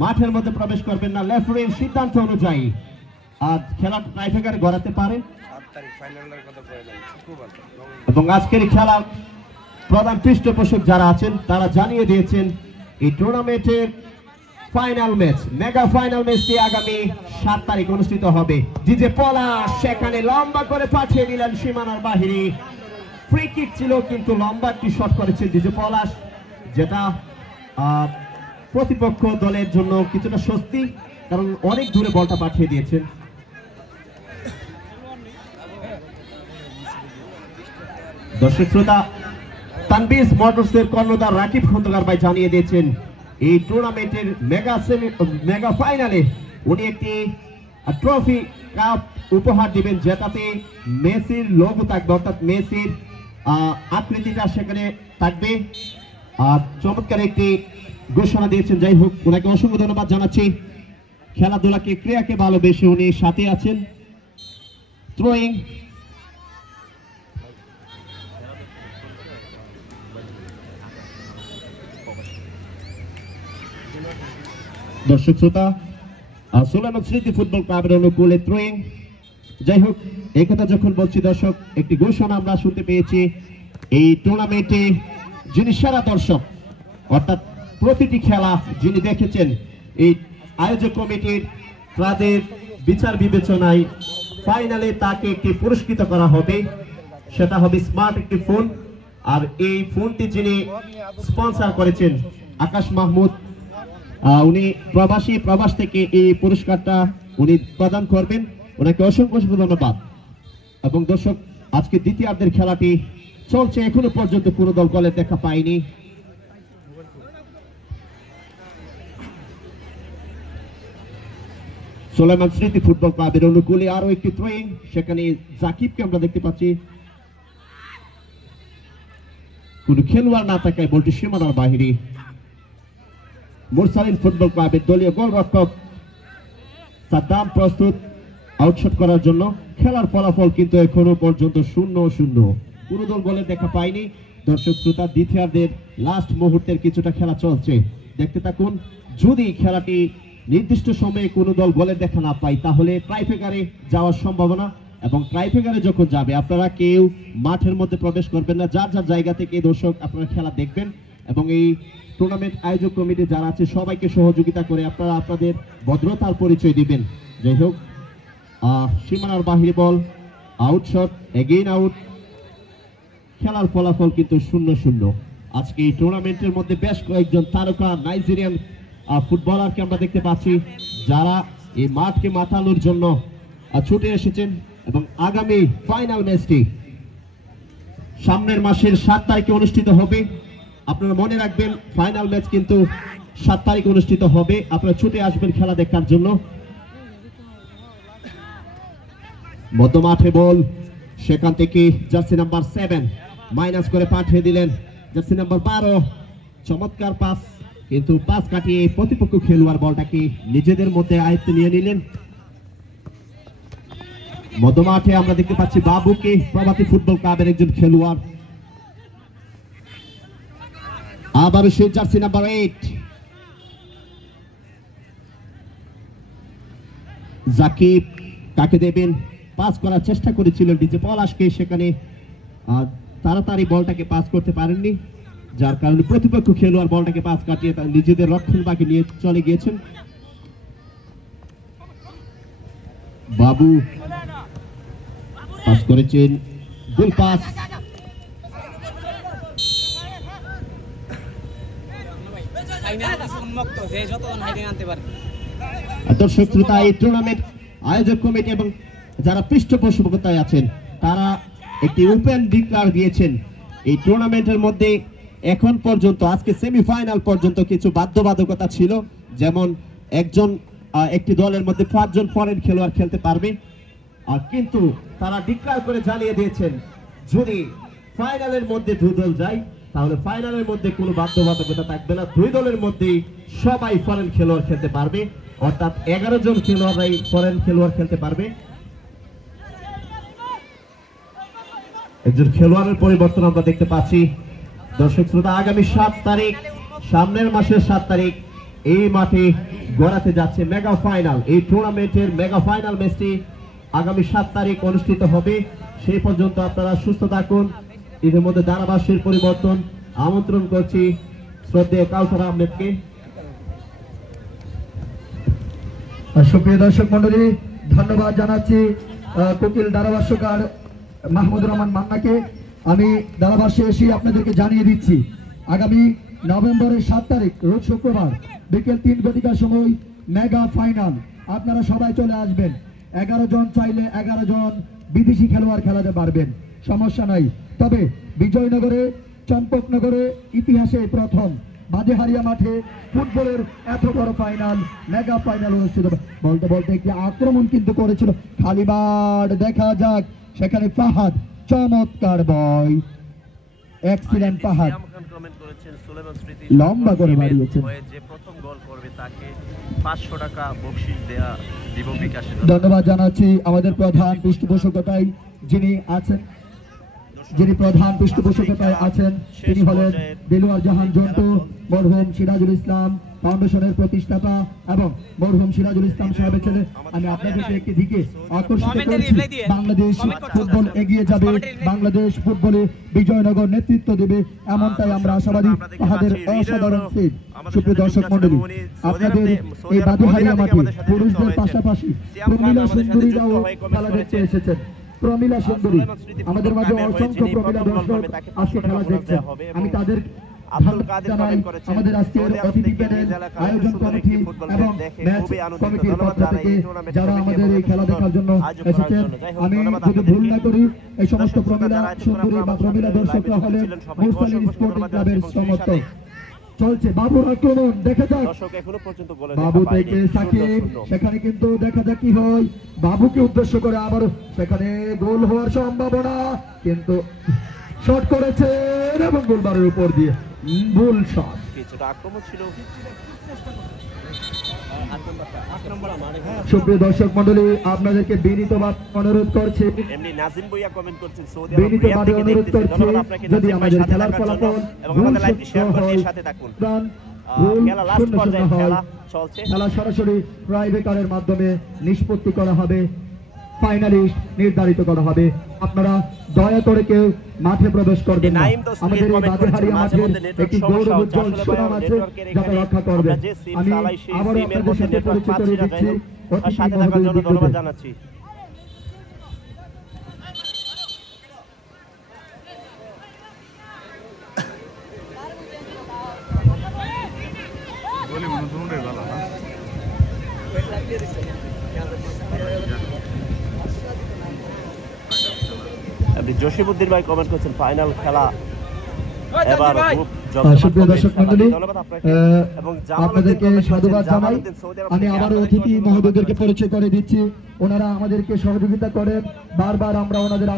মাঠের মধ্যে প্রবেশ করবেন না রেফারির সিদ্ধান্ত অনুযায়ী। আর খেলাটা টাইব্রেকারে গড়াতে পারে। এবং আজকের খেলার প্রধান পৃষ্ঠপোষক যারা আছেন তারা জানিয়ে দিয়েছেন এই টুর্নামেন্টের ফাইনাল ম্যাচ, মেগা ফাইনাল ম্যাচটি আগামী 7 তারিখ অনুষ্ঠিত হবে। ডিজে পলাশ সেখানে লম্বা করে পাঠিয়ে দিলেন সীমানার বাহিরে, ফ্রি কিক ছিল কিন্তু লম্বা একটি শট করেছেন ডিজে পলাশ, যেটা প্রতিপক্ষ দলের জন্য কিছুটা স্বস্তি, কারণ অনেক দূরে বলটা পাঠিয়ে দিয়েছেন। দর্শক শ্রোতা, তানবীর মোটরসের কর্ণধার রাকিব খন্দকার ভাই জানিয়ে দিয়েছেন এই টুর্নামেন্টের মেগা ফাইনালে উনি একটি ট্রফি কাপ উপহার দিবেন, যেটাতে মেসির লোগো থাকবে, অর্থাৎ মেসির আকৃতিটা সেখানে থাকবে। আর চমৎকার একটি ঘোষণা দিয়েছেন। যাই হোক, ওনাকে অসংখ্য ধন্যবাদ জানাচ্ছি। খেলাধুলাকে ক্রীড়াকে ভালোবেসে উনি সাথে আছেন। থ্রোয়িং, দর্শক শ্রোতা, সুলাইমান স্মৃতি ফুটবল ক্লাবের অনুকূলে থ্রোয়িং। যাই হোক, এই কথা যখন বলছি দর্শক, একটি ঘোষণা আমরা শুনতে পেয়েছি। এই টুর্নামেন্টে যিনি সেরা দর্শক, অর্থাৎ প্রতিটি খেলা যিনি দেখেছেন, এই আয়োজক কমিটির তাদের বিচার বিবেচনায় ফাইনালে তাকে একটি পুরস্কৃত করা হবে। সেটা হবে স্মার্ট একটি ফোন। আর এই ফোনটি যিনি স্পন্সর করেছেন আকাশ মাহমুদ, উনি প্রবাস থেকে এই পুরস্কারটা উনি প্রদান করবেন। ওনাকে অসংখ্য অসংখ্য ধন্যবাদ। এবং দর্শক, আজকে দ্বিতীয়ার্ধের খেলাটি চলছে, এখনো পর্যন্ত কোনো দল গোলের দেখা পায়নি। সুলাইমান স্মৃতি ফুটবল ক্লাবের অনুকূলে আরো একটি থ্রোয়িং, সেখানে জাকিবকে আমরা দেখতে পাচ্ছি। কোন খেলোয়াড় না থাকায় বলটি সীমানার বাহিরে। মুরসালিন ফুটবল ক্লাবের দলীয় গোলরক্ষক সাদ্দাম প্রস্তুত আউটশট করার জন্য। খেলার ফলাফল কিন্তু এখনো পর্যন্ত 0-0, কোনো দল গোলের দেখা পায়নি। দর্শক শ্রোতা, দ্বিতীয়ার্ধের লাস্ট মুহূর্তের কিছুটা খেলা চলছে, দেখতে থাকুন। যদি খেলাটি নির্দিষ্ট সময়ে কোনো দল গোলের দেখা না পায় তাহলে টাইব্রেকারে যাওয়ার সম্ভাবনা, এবং ট্রাইফেগারে যখন যাবে আপনারা কেউ মাঠের মধ্যে প্রবেশ করবেন না, যার যার জায়গা থেকে দর্শক আপনারা খেলা দেখবেন এবং এই টুর্নামেন্ট আয়োজক কমিটি যারা আছে সবাইকে সহযোগিতা করে আপনারা আপনাদের ভদ্রতার পরিচয় দিবেন। যাই হোক, সীমানার বাহিরে বল, আউটশট, এগেইন আউট, খেলার ফলাফল কিন্তু 0-0। আজকে এই টুর্নামেন্টের মধ্যে বেশ কয়েকজন তারকা নাইজেরিয়ান ফুটবলারকে আমরা দেখতে পাচ্ছি যারা এই মাঠকে মাতানোর জন্য ছুটে এসেছেন এবং আগামী ফাইনাল ম্যাচটি সামনের মাসের 7 তারিখে অনুষ্ঠিত হবে। আপনারা মনে রাখবেন ফাইনাল ম্যাচ কিন্তু 7 তারিখ অনুষ্ঠিত হবে, আপনারা ছুটে আসবেন খেলা দেখার জন্য। মধ্য মাঠে বল, সেখান থেকে জার্সি নাম্বার 7 মাইনাস করে পাঠিয়ে দিলেন জার্সি নাম্বার 12, চমৎকার পাস, কিন্তু পাস কাটিয়ে প্রতিপক্ষ খেলোয়াড় বলটাকে নিজেদের মধ্যে আয়ত্তে নিয়ে নিলেন। মধ্য মাঠে আমরা দেখতে পাচ্ছি বাবুকে, প্রভাতী ফুটবল ক্লাবের একজন খেলোয়াড়। আবারও সেই জার্সি নাম্বার 8 জাকিব, কাকে দেবেন, পাস করার চেষ্টা করেছিলেন ডিজে পলাশকে, সেখানে তাড়াতাড়ি বলটাকে পাস করতে পারেননি, যার কারণে প্রতিপক্ষ খেলোয়াড় বলটাকে পাস কাটিয়ে তার নিজেদের রক্ষণ বাকি নিয়ে চলে গিয়েছেন। বাবু পাস করেছেন, গোল পাস। দর্শক শ্রোতা, এই টুর্নামেন্ট আয়োজক কমিটি এবং যারা পৃষ্ঠপোষকতায় আছেন তারা একটি ওপেন ডিক্লার দিয়েছেন এই টুর্নামেন্টের মধ্যে এখন পর্যন্ত আজকে সেমিফাইনাল পর্যন্ত কিছু বাধ্যবাধকতা ছিল, যেমন একটি দলের মধ্যে 5 জন ফরেন খেলোয়াড় খেলতে পারবে, আর কিন্তু তারা ডিক্লার করে জানিয়ে দিয়েছেন যদি ফাইনালের মধ্যে 2 দল যায় তাহলে ফাইনালের মধ্যে কোনো বাধ্যবাধকতা থাকবে না, 2 দলের মধ্যেই সবাই ফরেন খেলোয়াড় খেলতে পারবে, অর্থাৎ 11 জন খেলোয়াড়রাই ফরেন খেলোয়াড় খেলতে পারবে। একজন খেলোয়াড়ের পরিবর্তন আমরা দেখতে পাচ্ছি। দর্শক শ্রোতা, আগামী 7 তারিখ, সামনের মাসের 7 তারিখ এই মাঠে গড়াতে যাচ্ছে মেগা ফাইনাল। এই টুর্নামেন্টের মেগা ফাইনাল ম্যাচটি আগামী 7 তারিখ অনুষ্ঠিত হবে। সেই পর্যন্ত আপনারা সুস্থ থাকুন। এর মধ্যে ধারাভাষ্যের পরিবর্তন আমন্ত্রণ করছি শ্রদ্ধেয় কাউসার আহমেদকে। সুপ্রিয় দর্শক মন্ডলী, ধন্যবাদ জানাচ্ছি কোকিল ধারাভাষ্যকার মাহমুদুর রহমান মান্নাকে। আমি ধারাভাষ্যে এসে আপনাদেরকে জানিয়ে দিচ্ছি আগামী নভেম্বরের 7 তারিখ রোজ শুক্রবার বিকেল 3 ঘটিকার সময় মেগা ফাইনাল। আপনারা সবাই চলে আসবেন। 11 জন চাইলে 11 জন বিদেশি খেলোয়াড় খেলাতে পারবেন, সমস্যা নাই। তবে বিজয়নগরে, চম্পকনগরে ইতিহাসে প্রথম বাদেহারিয়া মাঠে ফুটবলের এত বড় ফাইনাল, মেগা ফাইনাল অনুষ্ঠিত। বলতে বলতে একটি আক্রমণ কিন্তু করেছিল খালিবাড়, দেখা যাক সেখানে ফাহাদ, চমৎকার বয়, এক্সিলেন্ট ফাহাদ, লম্বা করে বাড়িয়েছেন। যে প্রথম গোল করবে তাকে 500 টাকা বকশিশ দেয়া দিব বিকাশে। ধন্যবাদ জানাচ্ছি আমাদের প্রধান পৃষ্ঠপোষকতায় যিনি প্রধান পৃষ্ঠপোষকতায় আছেন তিনি হলেন দেলোয়ার জাহান জন্টু, মরহুম সিরাজুল ইসলাম ফাউন্ডেশনের প্রতিষ্ঠাতা এবং মরহুম সিরাজুল ইসলাম সাহেবের ছেলে। আমি আপনাদেরকে একটি দিকে আকর্ষিত করছি, বাংলাদেশ ফুটবল এগিয়ে যাবে, বাংলাদেশ ফুটবলে বিজয়নগর নেতৃত্ব দেবে, এমনটাই আমরা আশাবাদী। তাহাদের অসাধারণ সেভ। সুপ্রিয় দর্শক মন্ডলী, আপনাদের এই বাদেহারিয়া মাঠে পুরুষদের পাশাপাশি প্রমীলা সুন্দরীরাও খেলা দেখতে এসেছেন। প্রমীলা সুন্দরী, আমাদের মাঝে অসংখ্য প্রমীলা দর্শক আজকে খেলা দেখছেন। আমি তাদের জানাই আমাদের আজকের অতিথি প্যানেল, আয়োজন কমিটি এবং ম্যাচ কমিটির পক্ষ থেকে যারা আমাদের এই খেলা দেখার জন্য এসেছেন। আমি যদি ভুল না করি এই সমস্ত প্রমীলা সুন্দরী বা প্রমীলা দর্শকরা হলেন মুরসালিন স্পোর্টিং ক্লাবের সমর্থক। চলছে বাবুর আক্রমণ, দেখা যাক বাবু থেকে সাকিব, সেখানে কিন্তু দেখা যাক কি হয়। বাবুকে উদ্দেশ্য করে আবার সেখানে গোল হওয়ার সম্ভাবনা, কিন্তু শট করেছেন এবং গোলবারের উপর দিয়ে ভুল শট। কিছুটা আক্রমণ ছিল। সুপ্রিয় দর্শক মন্ডলী, আপনাদেরকে বিনীতভাবে অনুরোধ করছি, এমনি নাজিম ভাইয়া কমেন্ট করছেন সৌদি বিনীতভাবে অনুরোধ করছি যদি আমাদের খেলার ফলাফল এবং আমাদের লাইভটি শেয়ার করে সাথে থাকুন। খেলা লাস্ট পর্যায়ে খেলা চলছে। খেলা সরাসরি ট্রাইবেকারের মাধ্যমে নিষ্পত্তি করা হবে। ফাইনালিস্ট নির্ধারিত করা হবে। আপনারা দয়া করে কেউ মাঠে প্রবেশ করবেন না। আমাদের এই বাগেরহারি মাঠের একটি গৌরব উজ্জ্বল সুনাম আছে, যাতে রক্ষা করবে। আমি আবারও আপনাদের সাথে পরিচয় করে দিচ্ছি সাথে থাকার জন্য ধন্যবাদ জানাচ্ছি। আপনি জসিমউদ্দিন ভাই কমেন্ট করছেন ফাইনাল খেলা এবার খুব সুপ্রিয় দর্শক মন্ডলী, আপনাদেরকে সাধুবাদ জানাই। আমি আবারও অতিথি মহোদয়দেরকে পরিচয় করে দিচ্ছি। ওনারা আমাদেরকে সহযোগিতা করেন বারবার। আমরা ওনাদের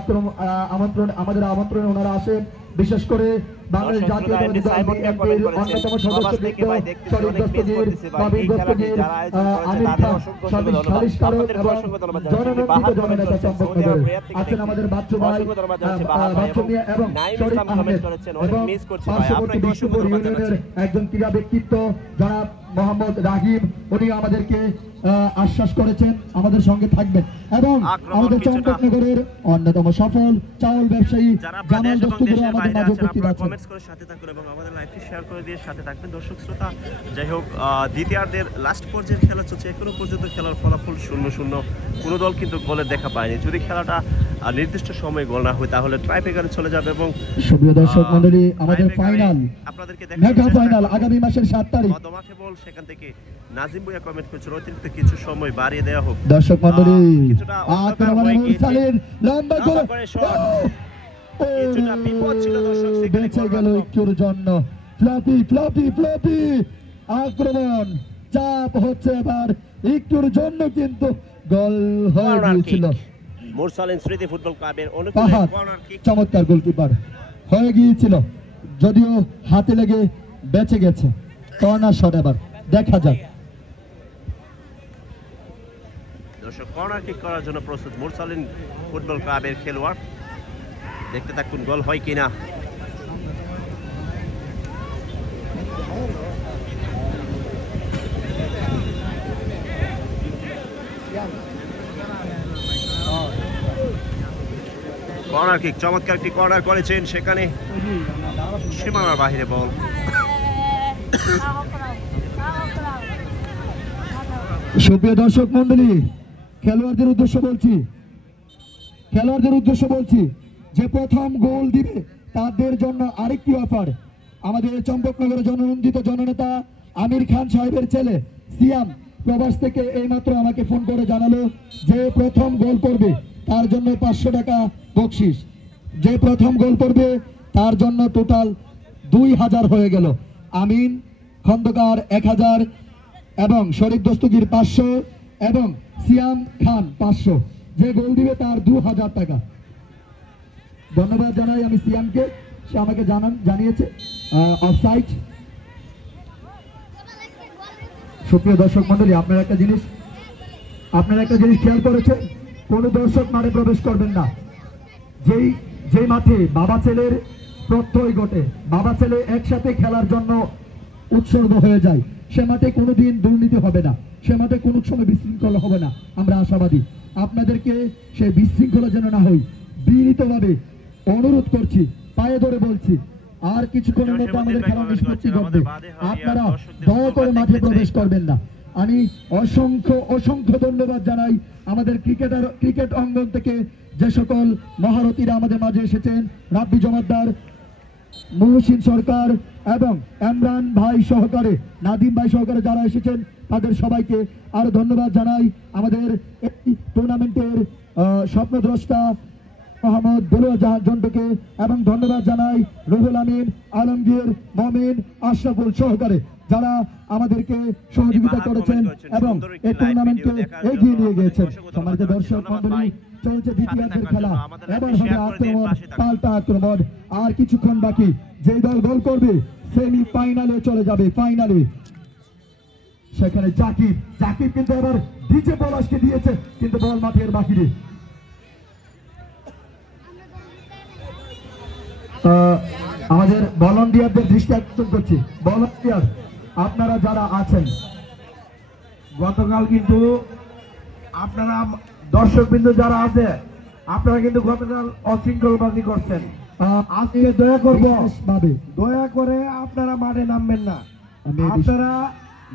আমাদের আমন্ত্রণে ওনারা আসেন। বিশেষ করে বাংলাদেশ জাতীয়তাবাদী দলের অন্যতম সদস্য শরীফ দস্তগীর, বাবির দস্তগীর, আমির খান, সালিশকারক এবং জননন্দিত জননেতা চম্পকনগরের আছেন আমাদের বাচ্চু ভাই, বাচ্চু মিয়া এবং শরীফ আহমেদ, এবং পার্শ্ববর্তী বিষ্ণুপুর ইউনিয়নের একজন ক্রীড়া ব্যক্তিত্ব জনাব মোহাম্মদ রাহিম। উনি আমাদেরকে আশ্বাস করেছেন আমাদের সঙ্গে থাকবেন, এবং আমাদের চম্পকনগরের অন্যতম সফল চাউল ব্যবসায়ী জামাল দস্তগীর আমাদের মাঝে উপস্থিত আছেন। কমেন্টস করে সাথে থাকুন এবং আমাদের লাইভটি শেয়ার করে দিয়ে সাথে থাকবেন। দর্শক শ্রোতা, যাই হোক, দ্বিতীয়ার্ধের লাস্ট পর্যায়ের খেলা চলছে। এখনো পর্যন্ত খেলার ফলাফল 0-0। কোনো দল কিন্তু গোলের দেখা পায়নি। যদি খেলাটা নির্দিষ্ট সময়ে গোল না হয় তাহলে ট্রাইব্রেকারে চলে যাবে। এবং সুপ্রিয় দর্শক মণ্ডলী, আমাদের ফাইনাল, আপনাদেরকে মেগা ফাইনাল আগামী মাসের 7 তারিখ। মাঠে বল, সেখান থেকে নাজিম ভুঁইয়া কমেন্ট করছেন অতিরিক্ত কিছু সময় বাড়িয়ে দেওয়া হোক। দর্শক মণ্ডলী, আক্রমণে মুরসালিন লম্বা করে কিছুটা বিপদ ছিল দর্শক, বেঁচে গেল একটুর জন্য। ফ্লপি ফ্লপি ফ্লপি আক্রমণ, চাপ হচ্ছে এবার একটুর জন্য, কিন্তু গোল হয়ে গিয়েছিল। মুরসালিন স্মৃতি ফুটবল ক্লাবের পাহাড় চমৎকার গোলকিপার হয়ে গিয়েছিল, যদিও হাতে লেগে বেঁচে গেছে। কর্নার শট এবার দেখা যাক। দর্শক, কর্নার কিক করার জন্য প্রস্তুত মুরসালিন ফুটবল ক্লাবের খেলোয়াড়। দেখতে থাকুন গোল হয় কিনা। কর্নার কিক, চমৎকার একটি কর্নার করেছেন, সেখানে সীমানার বাইরে বল। সুপ্রিয় দর্শক মন্ডলী, খেলোয়াড়দের উদ্দেশ্য বলছি যে প্রথম গোল দিবে তাদের জন্য আরেকটি অফার। আমাদের চম্পকনগরের জননন্দিত জননেতা আমির খান সাহেবের ছেলে সিয়াম প্রবাস থেকে এইমাত্র আমাকে ফোন করে জানালো যে প্রথম গোল করবে তার জন্য 500 টাকা বকশিস। যে প্রথম গোল করবে তার জন্য টোটাল 2000 হয়ে গেল। আমিন খন্দকার 1000 এবং শরীফ দস্তগীর 500 এবং সিয়াম খান 500। যে গোল দিবে তার 2000 টাকা। ধন্যবাদ জানাই আমি সিয়ামকে, সে আমাকে জানিয়েছে অফসাইড। সুপ্রিয় দর্শক মন্ডলী, আপনারা একটা জিনিস খেয়াল করেছেন, কোন দর্শক মাঠে প্রবেশ করবেন না। যেই মাঠে বাবা ছেলের প্রত্যয় ঘটে, বাবা ছেলে একসাথে খেলার জন্য উৎসর্গ হয়ে যায়, সে মাঠে কোনোদিন দুর্নীতি হবে না, সে মাঠে কোনো সময় বিশৃঙ্খলা হবে না। আমরা আশাবাদী আপনাদেরকে সেই বিশৃঙ্খলা যেন না হয় বিনীতভাবে অনুরোধ করছি, পায়ে ধরে বলছি। আর কিছুক্ষণের মধ্যে আমাদের খেলা নিষ্পত্তি ঘটবে। আপনারা দয়া করে মাঠে প্রবেশ করবেন না। আমি অসংখ্য ধন্যবাদ জানাই আমাদের ক্রিকেট অঙ্গন থেকে যে সকল মহারথীরা আমাদের মাঝে এসেছেন, রাব্বি জমাদ্দার, মহসিন সরকার এবং ইমরান ভাই সহকারে, নাদিম ভাই সহকারে যারা এসেছেন তাদের সবাইকে আরো ধন্যবাদ জানাই। আমাদের এই টুর্নামেন্টের স্বপ্নদ্রষ্টা মোহাম্মদ দেলোয়ার জাহান জন্টুকে, এবং ধন্যবাদ জানাই রুহুল আমিন, আলমগীর, মমিন, আশরাফুল সহকারে যারা আমাদেরকে সহযোগিতা করেছেন এবং এই টুর্নামেন্টকে এগিয়ে নিয়ে গিয়েছেন। সম্মানিত দর্শক মন্ডলী, চলছে দ্বিতীয়ার্ধের খেলা। এবার হবে আক্রমণ, পাল্টা আক্রমণ। আর কিছুক্ষণ বাকি। যে দল গোল করবে সেমি ফাইনালে চলে যাবে। ফাইনালে সেখানে জাকির কিন্তু এবার ডিজে পলাশকে দিয়েছে, কিন্তু বল মাঠের বাহিরে। আমাদের ভলান্টিয়ারদের দৃষ্টি আকর্ষণ করছি। ভলান্টিয়ার আপনারা যারা আছেন, গতকাল কিন্তু আপনারা দর্শকবৃন্দ যারা আছে আপনারা কিন্তু গতকাল অশৃঙ্খলবাজি করছেন। আজকে দয়া করব, ভাবে দয়া করে আপনারা মাঠে নামবেন না। আমি এই বিষয়ে- আপনারা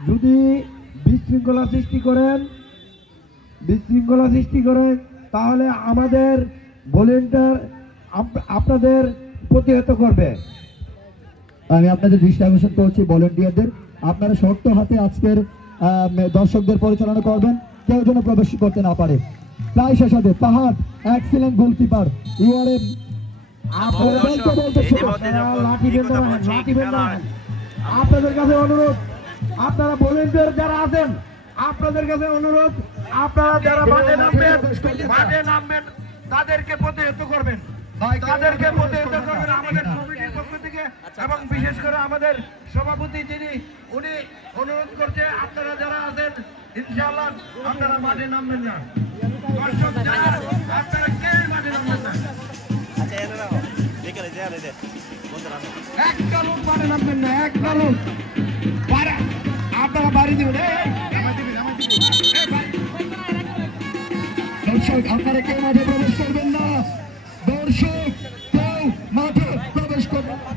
যদি বিশৃঙ্খলা সৃষ্টি করেন তাহলে আমাদের ভলেন্টিয়ার আপনাদের প্রতিহত করবে। আমি আপনাদের দৃষ্টি আকর্ষণ করছি ভলেন্টিয়ারদের, আপনারা শক্ত হাতে আজকের দর্শকদের পরিচালনা করবেন, কেউ যেন প্রবেশ করতে না পারে। প্রায় শেষ হবে। Fahad excellent goalkeeper, you are a আপনাদের কাছে অনুরোধ, আপনারা ভলেন্টিয়ার যারা আছেন আপনাদের কাছে অনুরোধ, আপনারা যারা মাঠে নামবেন তাদেরকে প্রতিহত করবেন, আমাদের কমিটির পক্ষ থেকে। এবং বিশেষ করে আমাদের সভাপতি যিনি উনি অনুরোধ করছে আপনারা যারা আছেন ইনশাআল্লাহ আপনারা মাঠে নামবেন না। দর্শক যারা আপনারা কেউ মাঠে নামবেন না, একটা লোক মাঠে নামবেন না, একটা লোক আপনারা বাড়ি দিবেন। দর্শক আপনারা কেউ মাঠে প্রবেশ করবেন না, দর্শক কেউ মাঠে প্রবেশ করবেন না।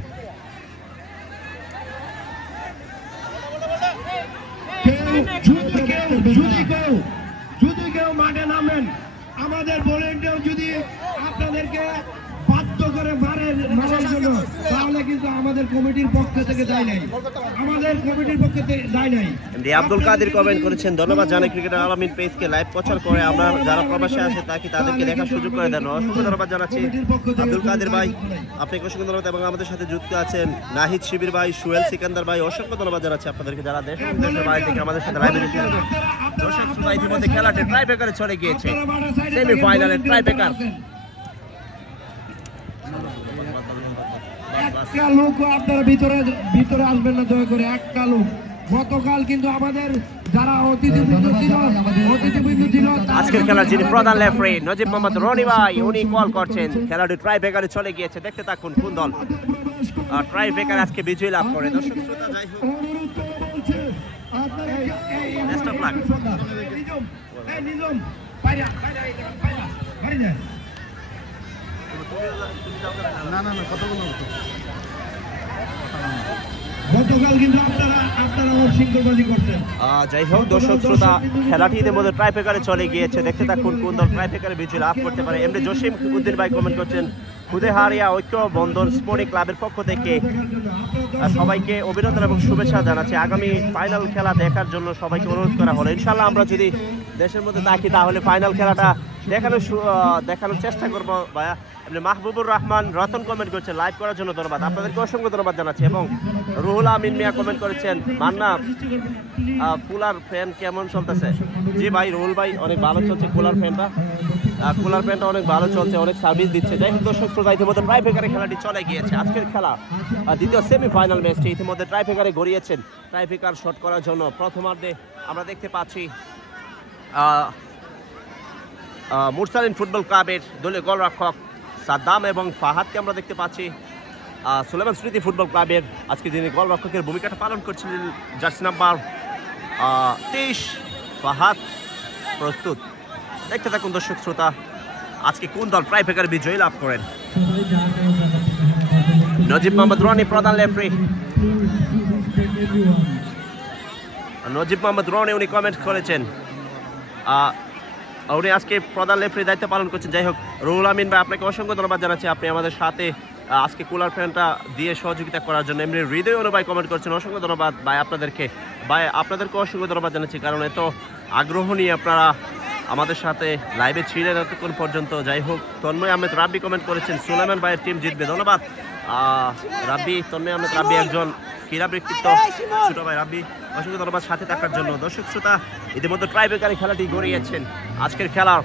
যদি কেউ মাঠে নামেন, আমাদের ভলেন্টিয়ার যদি আপনাদেরকে বাধ্য করে মারার জন্য, তাহলে কিন্তু আমাদের কমিটির পক্ষ থেকে দায় নাই, এমডি আব্দুল কাদের কমেন্ট করেছেন, ধন্যবাদ জানাই ক্রিকেটার আলামিন পেজকে লাইভ প্রচার করে আমরা যারা প্রবাসে আসে তাদেরকে দেখার সুযোগ করে দেন। অসংখ্য ধন্যবাদ জানাচ্ছি আব্দুল কাদের ভাই, আপনাকে অসংখ্য ধন্যবাদ। এবং আমাদের সাথে যুক্ত আছেন নাহিদ শিবির ভাই, সুহেল সিকান্দার ভাই, অসংখ্য ধন্যবাদ জানাচ্ছি আপনাদেরকে যারা দেশ এবং দেশের বাইরে থেকে আমাদের সাথে লাইভে দেখছেন। দর্শক শ্রোতা, ইতিমধ্যে খেলাটি ট্রাই ব্রেকারে চলে গিয়েছে, সেমিফাইনালে ট্রাই ব্রেকার। একটা লোক আপনারা ভিতরে আসবেন না দয়া করে, একটা লোক। গতকাল কিন্তু আমাদের যারা অতিথিবৃন্দ ছিল আজকের খেলা যিনি প্রধান রেফারি নজিব মোহাম্মদ রনি ভাই, উনি কল করছেন। খেলাটি ট্রাই ব্রেকারে চলে গিয়েছে, দেখতে থাকুন কোন দল ট্রাই ব্রেকার আজকে বিজয় লাভ করে। দর্শক শ্রোতা, যাই হোক, বেস্ট অফ লাক। গতকাল কিন্তু আপনারা অশৃঙ্খলবাজি করছেন। যাই হোক দর্শক শ্রোতা, খেলাটি ইতিমধ্যে ট্রাই ব্রেকারে চলে গিয়েছে, দেখতে থাকুন কোন দল ট্রাই ব্রেকারে বিজয় লাভ করতে পারে। এমডি জসিম উদ্দিন ভাই কমেন্ট করছেন, খুদেহারিয়া ঐক্য বন্ধন স্পোর্টিং ক্লাবের পক্ষ থেকে সবাইকে অভিনন্দন এবং শুভেচ্ছা জানাচ্ছি। আগামী ফাইনাল খেলা দেখার জন্য সবাইকে অনুরোধ করা হলো। ইনশাল্লাহ আমরা যদি দেশের মধ্যে থাকি তাহলে ফাইনাল খেলাটা দেখানোর চেষ্টা করবো ভাইয়া। আপনি মাহবুবুর রহমান রতন কমেন্ট করছেন, লাইভ করার জন্য ধন্যবাদ, আপনাদেরকে অসংখ্য ধন্যবাদ জানাচ্ছি। এবং রুহুল আমিন মিয়া কমেন্ট করেছেন, মান্না কুলার ফ্যান কেমন চলতেছে? জি ভাই, রুহুল ভাই অনেক ভালো চলছে, কুলার ফ্যানটা অনেক ভালো চলছে, অনেক সার্ভিস দিচ্ছে। যাই হোক দর্শক শ্রোতা, ইতিমধ্যে ট্রাই ব্রেকারে খেলাটি চলে গিয়েছে। আজকের খেলা দ্বিতীয় সেমিফাইনাল ম্যাচটি ইতিমধ্যে ট্রাই ব্রেকারে গড়িয়েছেন। ট্রাই ব্রেকার শট করার জন্য প্রথমার্ধে আমরা দেখতে পাচ্ছি মুরসালিন ফুটবল ক্লাবের দলীয় গোলরক্ষক সাদ্দাম এবং ফাহাদকে আমরা দেখতে পাচ্ছি। সুলেমান স্মৃতি ফুটবল ক্লাবের আজকে যিনি গোলরক্ষকের ভূমিকাটা পালন করছিলেন জার্সি নাম্বার 23 ফাহাদ প্রস্তুত। দেখতে থাকুন দর্শক শ্রোতা, আজকে কোন দল ট্রাই ব্রেকারে বিজয়ী লাভ করেন। নজিব মোহাম্মদ রনি প্রধান রেফারি, নজিব মোহাম্মদ রনি উনি কমেন্ট করেছেন, উনি আজকে প্রধান রেফারি দায়িত্ব পালন করছেন। যাই হোক, রুহুল আমিন ভাই, আপনাকে অসংখ্য ধন্যবাদ জানাচ্ছি, আপনি আমাদের সাথে আজকে কুলার ফ্যানটা দিয়ে সহযোগিতা করার জন্য। এমনি হৃদয় অনুভাই কমেন্ট করছেন, অসংখ্য ধন্যবাদ ভাই আপনাদেরকে অসংখ্য ধন্যবাদ জানাচ্ছি, কারণ এত আগ্রহ নিয়ে আপনারা আমাদের সাথে লাইভে ছিলেন এতক্ষণ পর্যন্ত। যাই হোক, তন্ময় আহমেদ রাব্বি কমেন্ট করেছেন, সুলেমান ভাইয়ের টিম জিতবে, ধন্যবাদ তন্ময় আহমেদ রাব্বি একজন ক্রীড়া ব্যক্তিত্ব, ছোট ভাই রাব্বি, অসংখ্য ধন্যবাদ সাথে থাকার জন্য। দর্শক শ্রোতা, ইতিমধ্যে ট্রাই ব্রেকারে খেলাটি গড়িয়েছেন। আজকের খেলার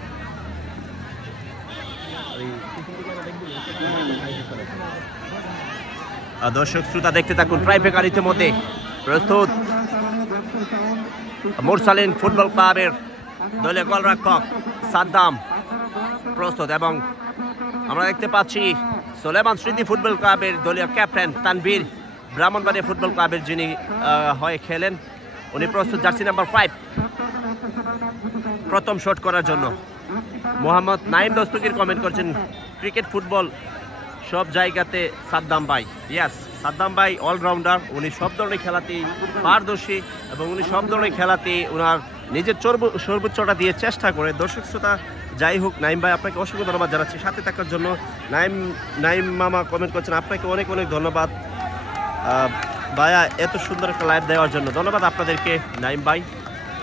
দর্শক শ্রোতা দেখতে থাকুন, ট্রাই ব্রেকার ইতিমধ্যে প্রস্তুত। মুরসালিন ফুটবল ক্লাবের দলীয় গোলরক্ষক সাদ্দাম প্রস্তুত, এবং আমরা দেখতে পাচ্ছি সুলেমান স্মৃতি ফুটবল ক্লাবের দলীয় ক্যাপ্টেন তানভীর ব্রাহ্মণবাড়িয়া ফুটবল ক্লাবের যিনি হয়ে খেলেন, উনি প্রস্তুত জার্সি নাম্বার 5 প্রথম শট করার জন্য। মোহাম্মদ নাইম দস্তগীর কমেন্ট করছেন ক্রিকেট ফুটবল সব জায়গাতে সাদ্দাম ভাই। ইয়াস, সাদ্দাম ভাই অলরাউন্ডার, উনি সব ধরনের খেলাতেই পারদর্শী এবং উনি সব ধরনের খেলাতেই ওনার নিজের সর্বোচ্চটা দিয়ে চেষ্টা করে। দর্শক শ্রোতা যাই হোক, নাইম ভাই আপনাকে অসংখ্য ধন্যবাদ জানাচ্ছি সাথে থাকার জন্য। নাইম মামা কমেন্ট করছেন আপনাকে অনেক অনেক ধন্যবাদ ভাইয়া এত সুন্দর একটা লাইভ দেওয়ার জন্য। ধন্যবাদ আপনাদেরকে নাইম ভাই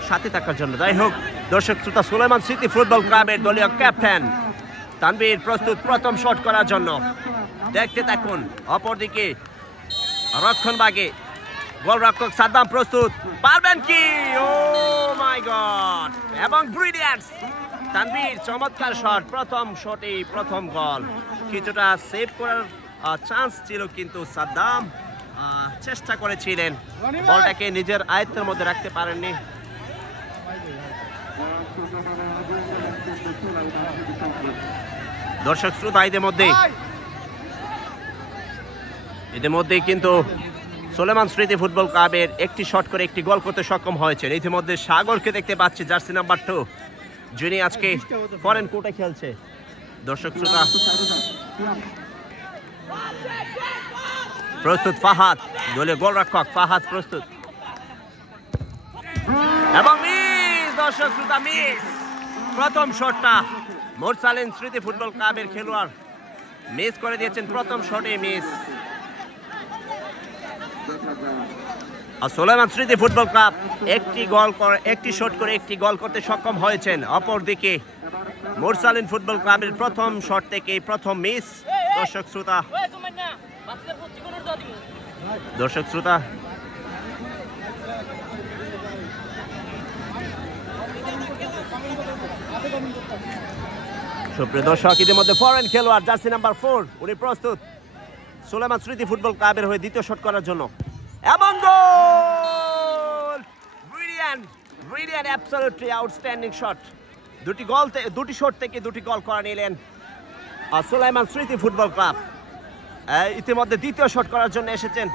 সাথে থাকার জন্য। যাই হোক দর্শক শ্রোতা, সুলাইমান স্মৃতি ফুটবল ক্লাবের দলীয় ক্যাপ্টেন তানভীর প্রস্তুত প্রথম শট করার জন্য। দেখতে থাকুন। অপরদিকে রক্ষণভাগে গোলরক্ষক সাদ্দাম প্রস্তুত, পারবেন কি? ও মাই গড! এবং ব্রিলিয়ান্ট তানভীর, চমৎকার শট, প্রথম শটেই প্রথম গোল। কিছুটা সেভ করার চান্স ছিল কিন্তু সাদ্দাম চেষ্টা করেছিলেন, বলটাকে নিজের আয়ত্তের মধ্যে রাখতে পারেননি। দর্শক শ্রোতা, ইতিমধ্যেই কিন্তু সুলাইমান স্মৃতি ফুটবল ক্লাবের একটি শট করে একটি গোল করতে সক্ষম হয়েছে। ইতিমধ্যে সাগরকে দেখতে পাচ্ছি, জার্সি নাম্বার 2, যিনি আজকে ফরেন কোর্টে খেলছে। দর্শক শ্রোতা, প্রস্তুত ফাহাদ, দলীয় গোলরক্ষক ফাহাদ প্রস্তুত এবং মিস। দর্শক শ্রোতা, মিস। প্রথম শটটা মোরসালিন স্মৃতি ফুটবল ক্লাবের খেলোয়াড় মিস করে দিয়েছেন, প্রথম শটে মিস। আর সুলাইমান স্মৃতি ফুটবল ক্লাব একটি শট করে একটি গোল করতে সক্ষম হয়েছেন। অপরদিকে মোরসালিন ফুটবল ক্লাবের প্রথম শট থেকে প্রথম মিস। দর্শক শ্রোতা, সুপ্রিয় দর্শক, ইতিমধ্যে ফরেন খেলোয়াড় জার্সি নাম্বার 4 উনি প্রস্তুত সুলাইমান স্মৃতি ফুটবল ক্লাবের হয়ে দ্বিতীয় শট করার জন্য। এবং goal! Brilliant, absolutely outstanding shot. দুটি শট থেকে দুটি গোল করে নিলেন সুলাইমান স্মৃতি ফুটবল ক্লাব। ইতিমধ্যে দ্বিতীয় শট করার জন্য এসেছেন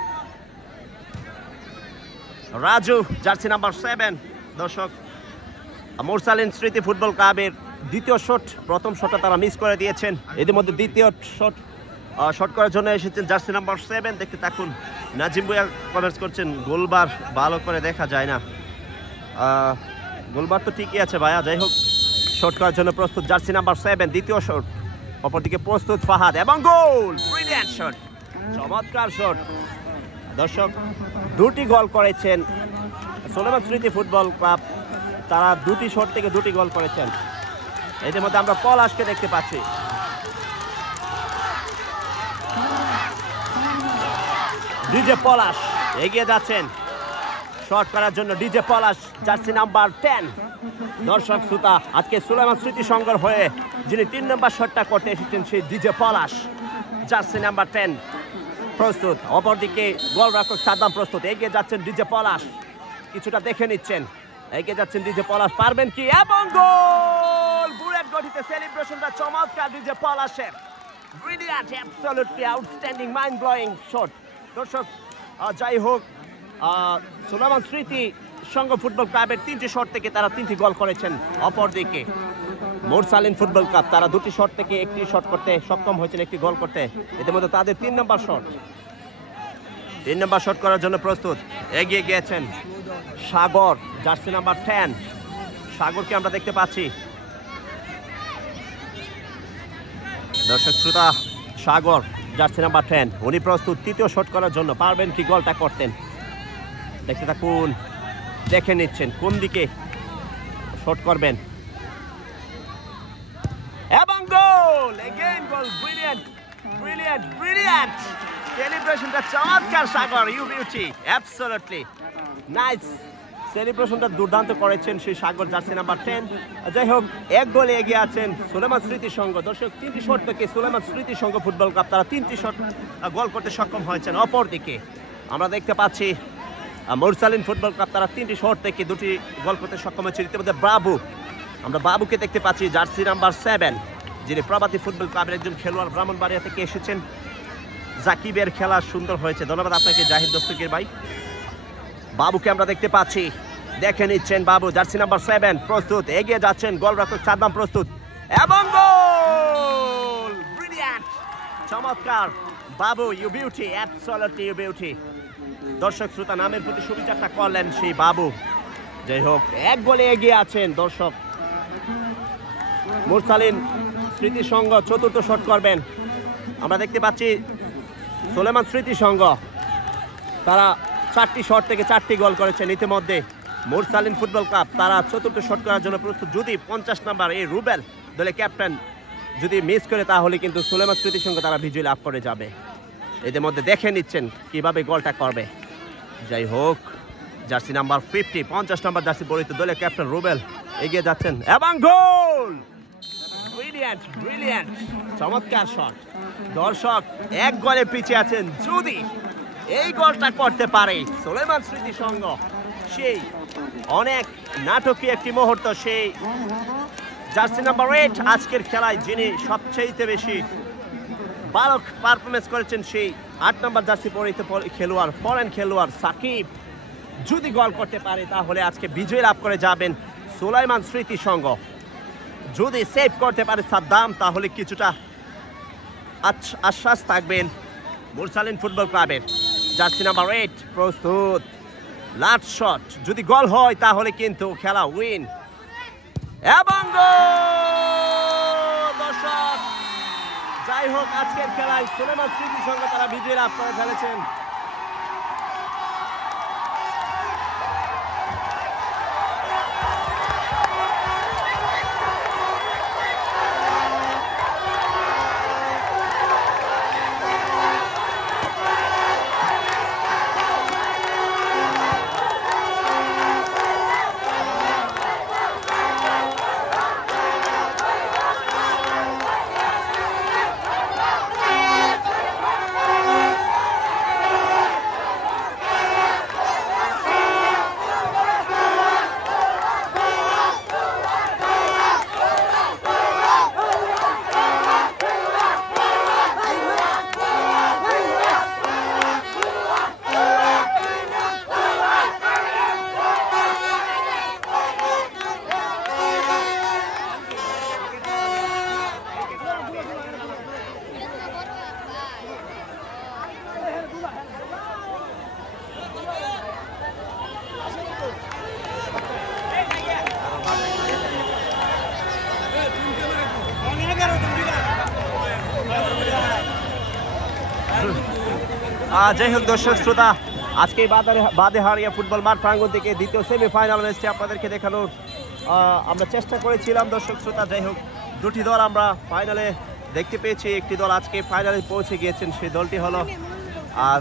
রাজু, জার্সি নাম্বার 7। দর্শক, মোরসালিন স্মৃতি ফুটবল ক্লাবের দ্বিতীয় শট, প্রথম শটটা তারা মিস করে দিয়েছেন। ইতিমধ্যে দ্বিতীয় শট করার জন্য এসেছেন জার্সি নাম্বার 7। দেখতে থাকুন। নাজিম ভুঁইয়া কমেন্টস করছেন গোলবার ভালো করে দেখা যায় না। গোলবার তো ঠিকই আছে ভাইয়া। যাই হোক, শট করার জন্য প্রস্তুত জার্সি নাম্বার 7, দ্বিতীয় শট। অপরদিকে প্রস্তুত ফাহাদ এবং গোল! ব্রিলিয়ান্ট শট, চমৎকার শট। দর্শক, দুটি গোল করেছেন সুলাইমান স্মৃতি ফুটবল ক্লাব, তারা দুটি শট থেকে দুটি গোল করেছেন। ইতিমধ্যে আমরা পলাশকে দেখতে পাচ্ছি। ডিজে পলাশ এগিয়ে যাচ্ছেন শট করার জন্য। ডিজে পলাশ, জার্সি নাম্বার 10। দর্শক শ্রোতা, আজকে সুলাইমান স্মৃতি সংঘর হয়ে যিনি 3 নম্বর শটটা করতে এসেছেন সেই ডিজে পলাশ, জার্সি নাম্বার 10 প্রস্তুত। অপরদিকে গোলরক্ষক সাদ্দাম প্রস্তুত, এগিয়ে যাচ্ছেন ডিজে পলাশ, কিছুটা দেখে নিচ্ছেন। এগিয়ে যাচ্ছেন ডিজে পলাশ, পারবেন কি? এবং গোল! বুলেট গঠিতে সেলিব্রেশনটা চমৎকার ডিজে পলাশের। Brilliant, absolutely outstanding, mind blowing shot. দর্শক, যাই হোক, সুলাইমান স্মৃতি সংঘ ফুটবল ক্লাবের 3টি শট থেকে তারা 3টি গোল করেছেন। অপরদিকে মোরসালিন ফুটবল ক্লাব, তারা 2টি শট থেকে একটি শট করতে সক্ষম হয়েছেন, একটি গোল করতে। ইতিমধ্যে তাদের 3 নম্বর শট করার জন্য প্রস্তুত। এগিয়ে গিয়েছেন সাগর, জার্সি নাম্বার 10। সাগরকে আমরা দেখতে পাচ্ছি। দর্শক শ্রোতা, সাগর, জার্সি নাম্বার 10 উনি প্রস্তুত তৃতীয় শট করার জন্য। পারবেন কি গোলটা করতেন? দেখতে থাকুন, দেখে নিচ্ছেন কোন দিকে শট করবেন। এবং গোল! এগেইন গোল! ব্রিলিয়ান্ট সেলিব্রেশনটা চমৎকার সাগর, ইউ বিউটি, অ্যাবসলিউটলি নাইস। সেলিব্রেশনটা দুর্দান্ত করেছেন সেই সাগর, জার্সি নাম্বার 10। যাই হোক, এক গোলে এগিয়ে আছেন সুলাইমান স্মৃতি সংঘ। দর্শক, 3টি শট থেকে সুলাইমান স্মৃতি সংঘ ফুটবল ক্লাব তারা 3টি শট গোল করতে সক্ষম হয়েছেন। অপরদিকে আমরা দেখতে পাচ্ছি মোরসালিন ফুটবল ক্লাব, তারা 3টি শট থেকে 2টি গোল করতে সক্ষম হয়েছে। ইতিমধ্যে আমরা বাবুকে দেখতে পাচ্ছি, জার্সি নাম্বার 7, যিনি প্রবাদী ফুটবল ক্লাবের একজন খেলোয়াড়, ব্রাহ্মণবাড়িয়া থেকে এসেছেন। জাকিবের খেলা সুন্দর হয়েছে, ধন্যবাদ আপনাকে জাহিদ দস্তগীর ভাই। বাবুকে আমরা দেখতে পাচ্ছি, দেখে নিচ্ছেন বাবু, জার্সি নাম্বার 7 প্রস্তুত। এগিয়ে যাচ্ছেন গোলরক্ষক সাদ্দাম প্রস্তুত। এবং গোল, ব্রিলিয়ান্ট, চমৎকার বাবু, you beauty, absolutely you beauty. দর্শক শ্রোতা নামের প্রতি সুবিচারটা করলেন সেই বাবু। যাই হোক, এক গোলে এগিয়ে আছেন দর্শক। মুরসালিন স্মৃতি সংঘ চতুর্থ শট করবেন। আমরা দেখতে পাচ্ছি সুলেমান স্মৃতি সংঘ তারা 4টি শট থেকে 4টি গোল করেছেন ইতিমধ্যে। মুরসালিন ফুটবল ক্লাব তারা চতুর্থ শট করার জন্য প্রস্তুত। যদি 50 নম্বর এই রুবেল দলে ক্যাপ্টেন যদি মিস করে তাহলে কিন্তু সুলেমান স্মৃতি সংঘ তারা বিজয় লাভ করে যাবে। এদের মধ্যে দেখে নিচ্ছেন কিভাবে গোলটা করবে। যাই হোক, জার্সি নাম্বার 50, 50 নম্বর জার্সি পরিহিত দলে ক্যাপ্টেন রুবেল এগিয়ে যাচ্ছেন এবং গোল, ব্রিলিয়ান্ট, ব্রিলিয়ান্ট, চমৎকার শট। দর্শক এক গোলে পিছিয়ে আছেন। যদি এই গোলটা করতে পারে সুলেমান স্মৃতি সংঘ, সেই অনেক নাটকীয় একটি মুহূর্ত। সেই জার্সি নাম্বার 8 আজকের খেলায় যিনি সবচেয়ে বেশি ভালো পারফরমেন্স করেছেন, সেই 8 নম্বর জার্সি পরিহিত খেলোয়াড়, ফরেন খেলোয়াড় সাকিব যদি গোল করতে পারে তাহলে আজকে বিজয় লাভ করে যাবেন সুলাইমান স্মৃতি সংঘ। যদি সেভ করতে পারে সাদ্দাম তাহলে কিছুটা আশ্বাস থাকবেন মুরসালিন ফুটবল ক্লাবের। জার্সি নাম্বার 8 প্রস্তুত, লাস্ট শট, যদি গোল হয় তাহলে কিন্তু খেলা উইন এবং গোল। দর্শক, যাই হোক, আজকের খেলায় সুলেমান স্মৃতি সংঘ তারা বিজয় লাভ করে ফেলেছেন। যাই হোক দর্শক শ্রোতা, আজকে বাদেহারিয়া ফুটবল মাঠ প্রাঙ্গণ থেকে দ্বিতীয় সেমিফাইনাল ম্যাচটি আপনাদেরকে দেখানোর আমরা চেষ্টা করেছিলাম দর্শক শ্রোতা। যাই হোক, দুটি দল আমরা ফাইনালে দেখতে পেয়েছি। একটি দল আজকে ফাইনালে পৌঁছে গিয়েছেন, সেই দলটি হলো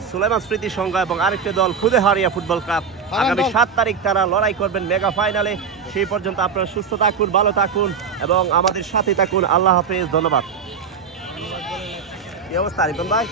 সুলেমান স্মৃতি সংঘ এবং আরেকটি দল খুদেহারিয়া ফুটবল ক্লাব। আগামী 7 তারিখ তারা লড়াই করবেন মেগা ফাইনালে। সেই পর্যন্ত আপনারা সুস্থ থাকুন, ভালো থাকুন এবং আমাদের সাথে থাকুন। আল্লাহ হাফেজ, ধন্যবাদ। কি অবস্থা আরিফ ভাই?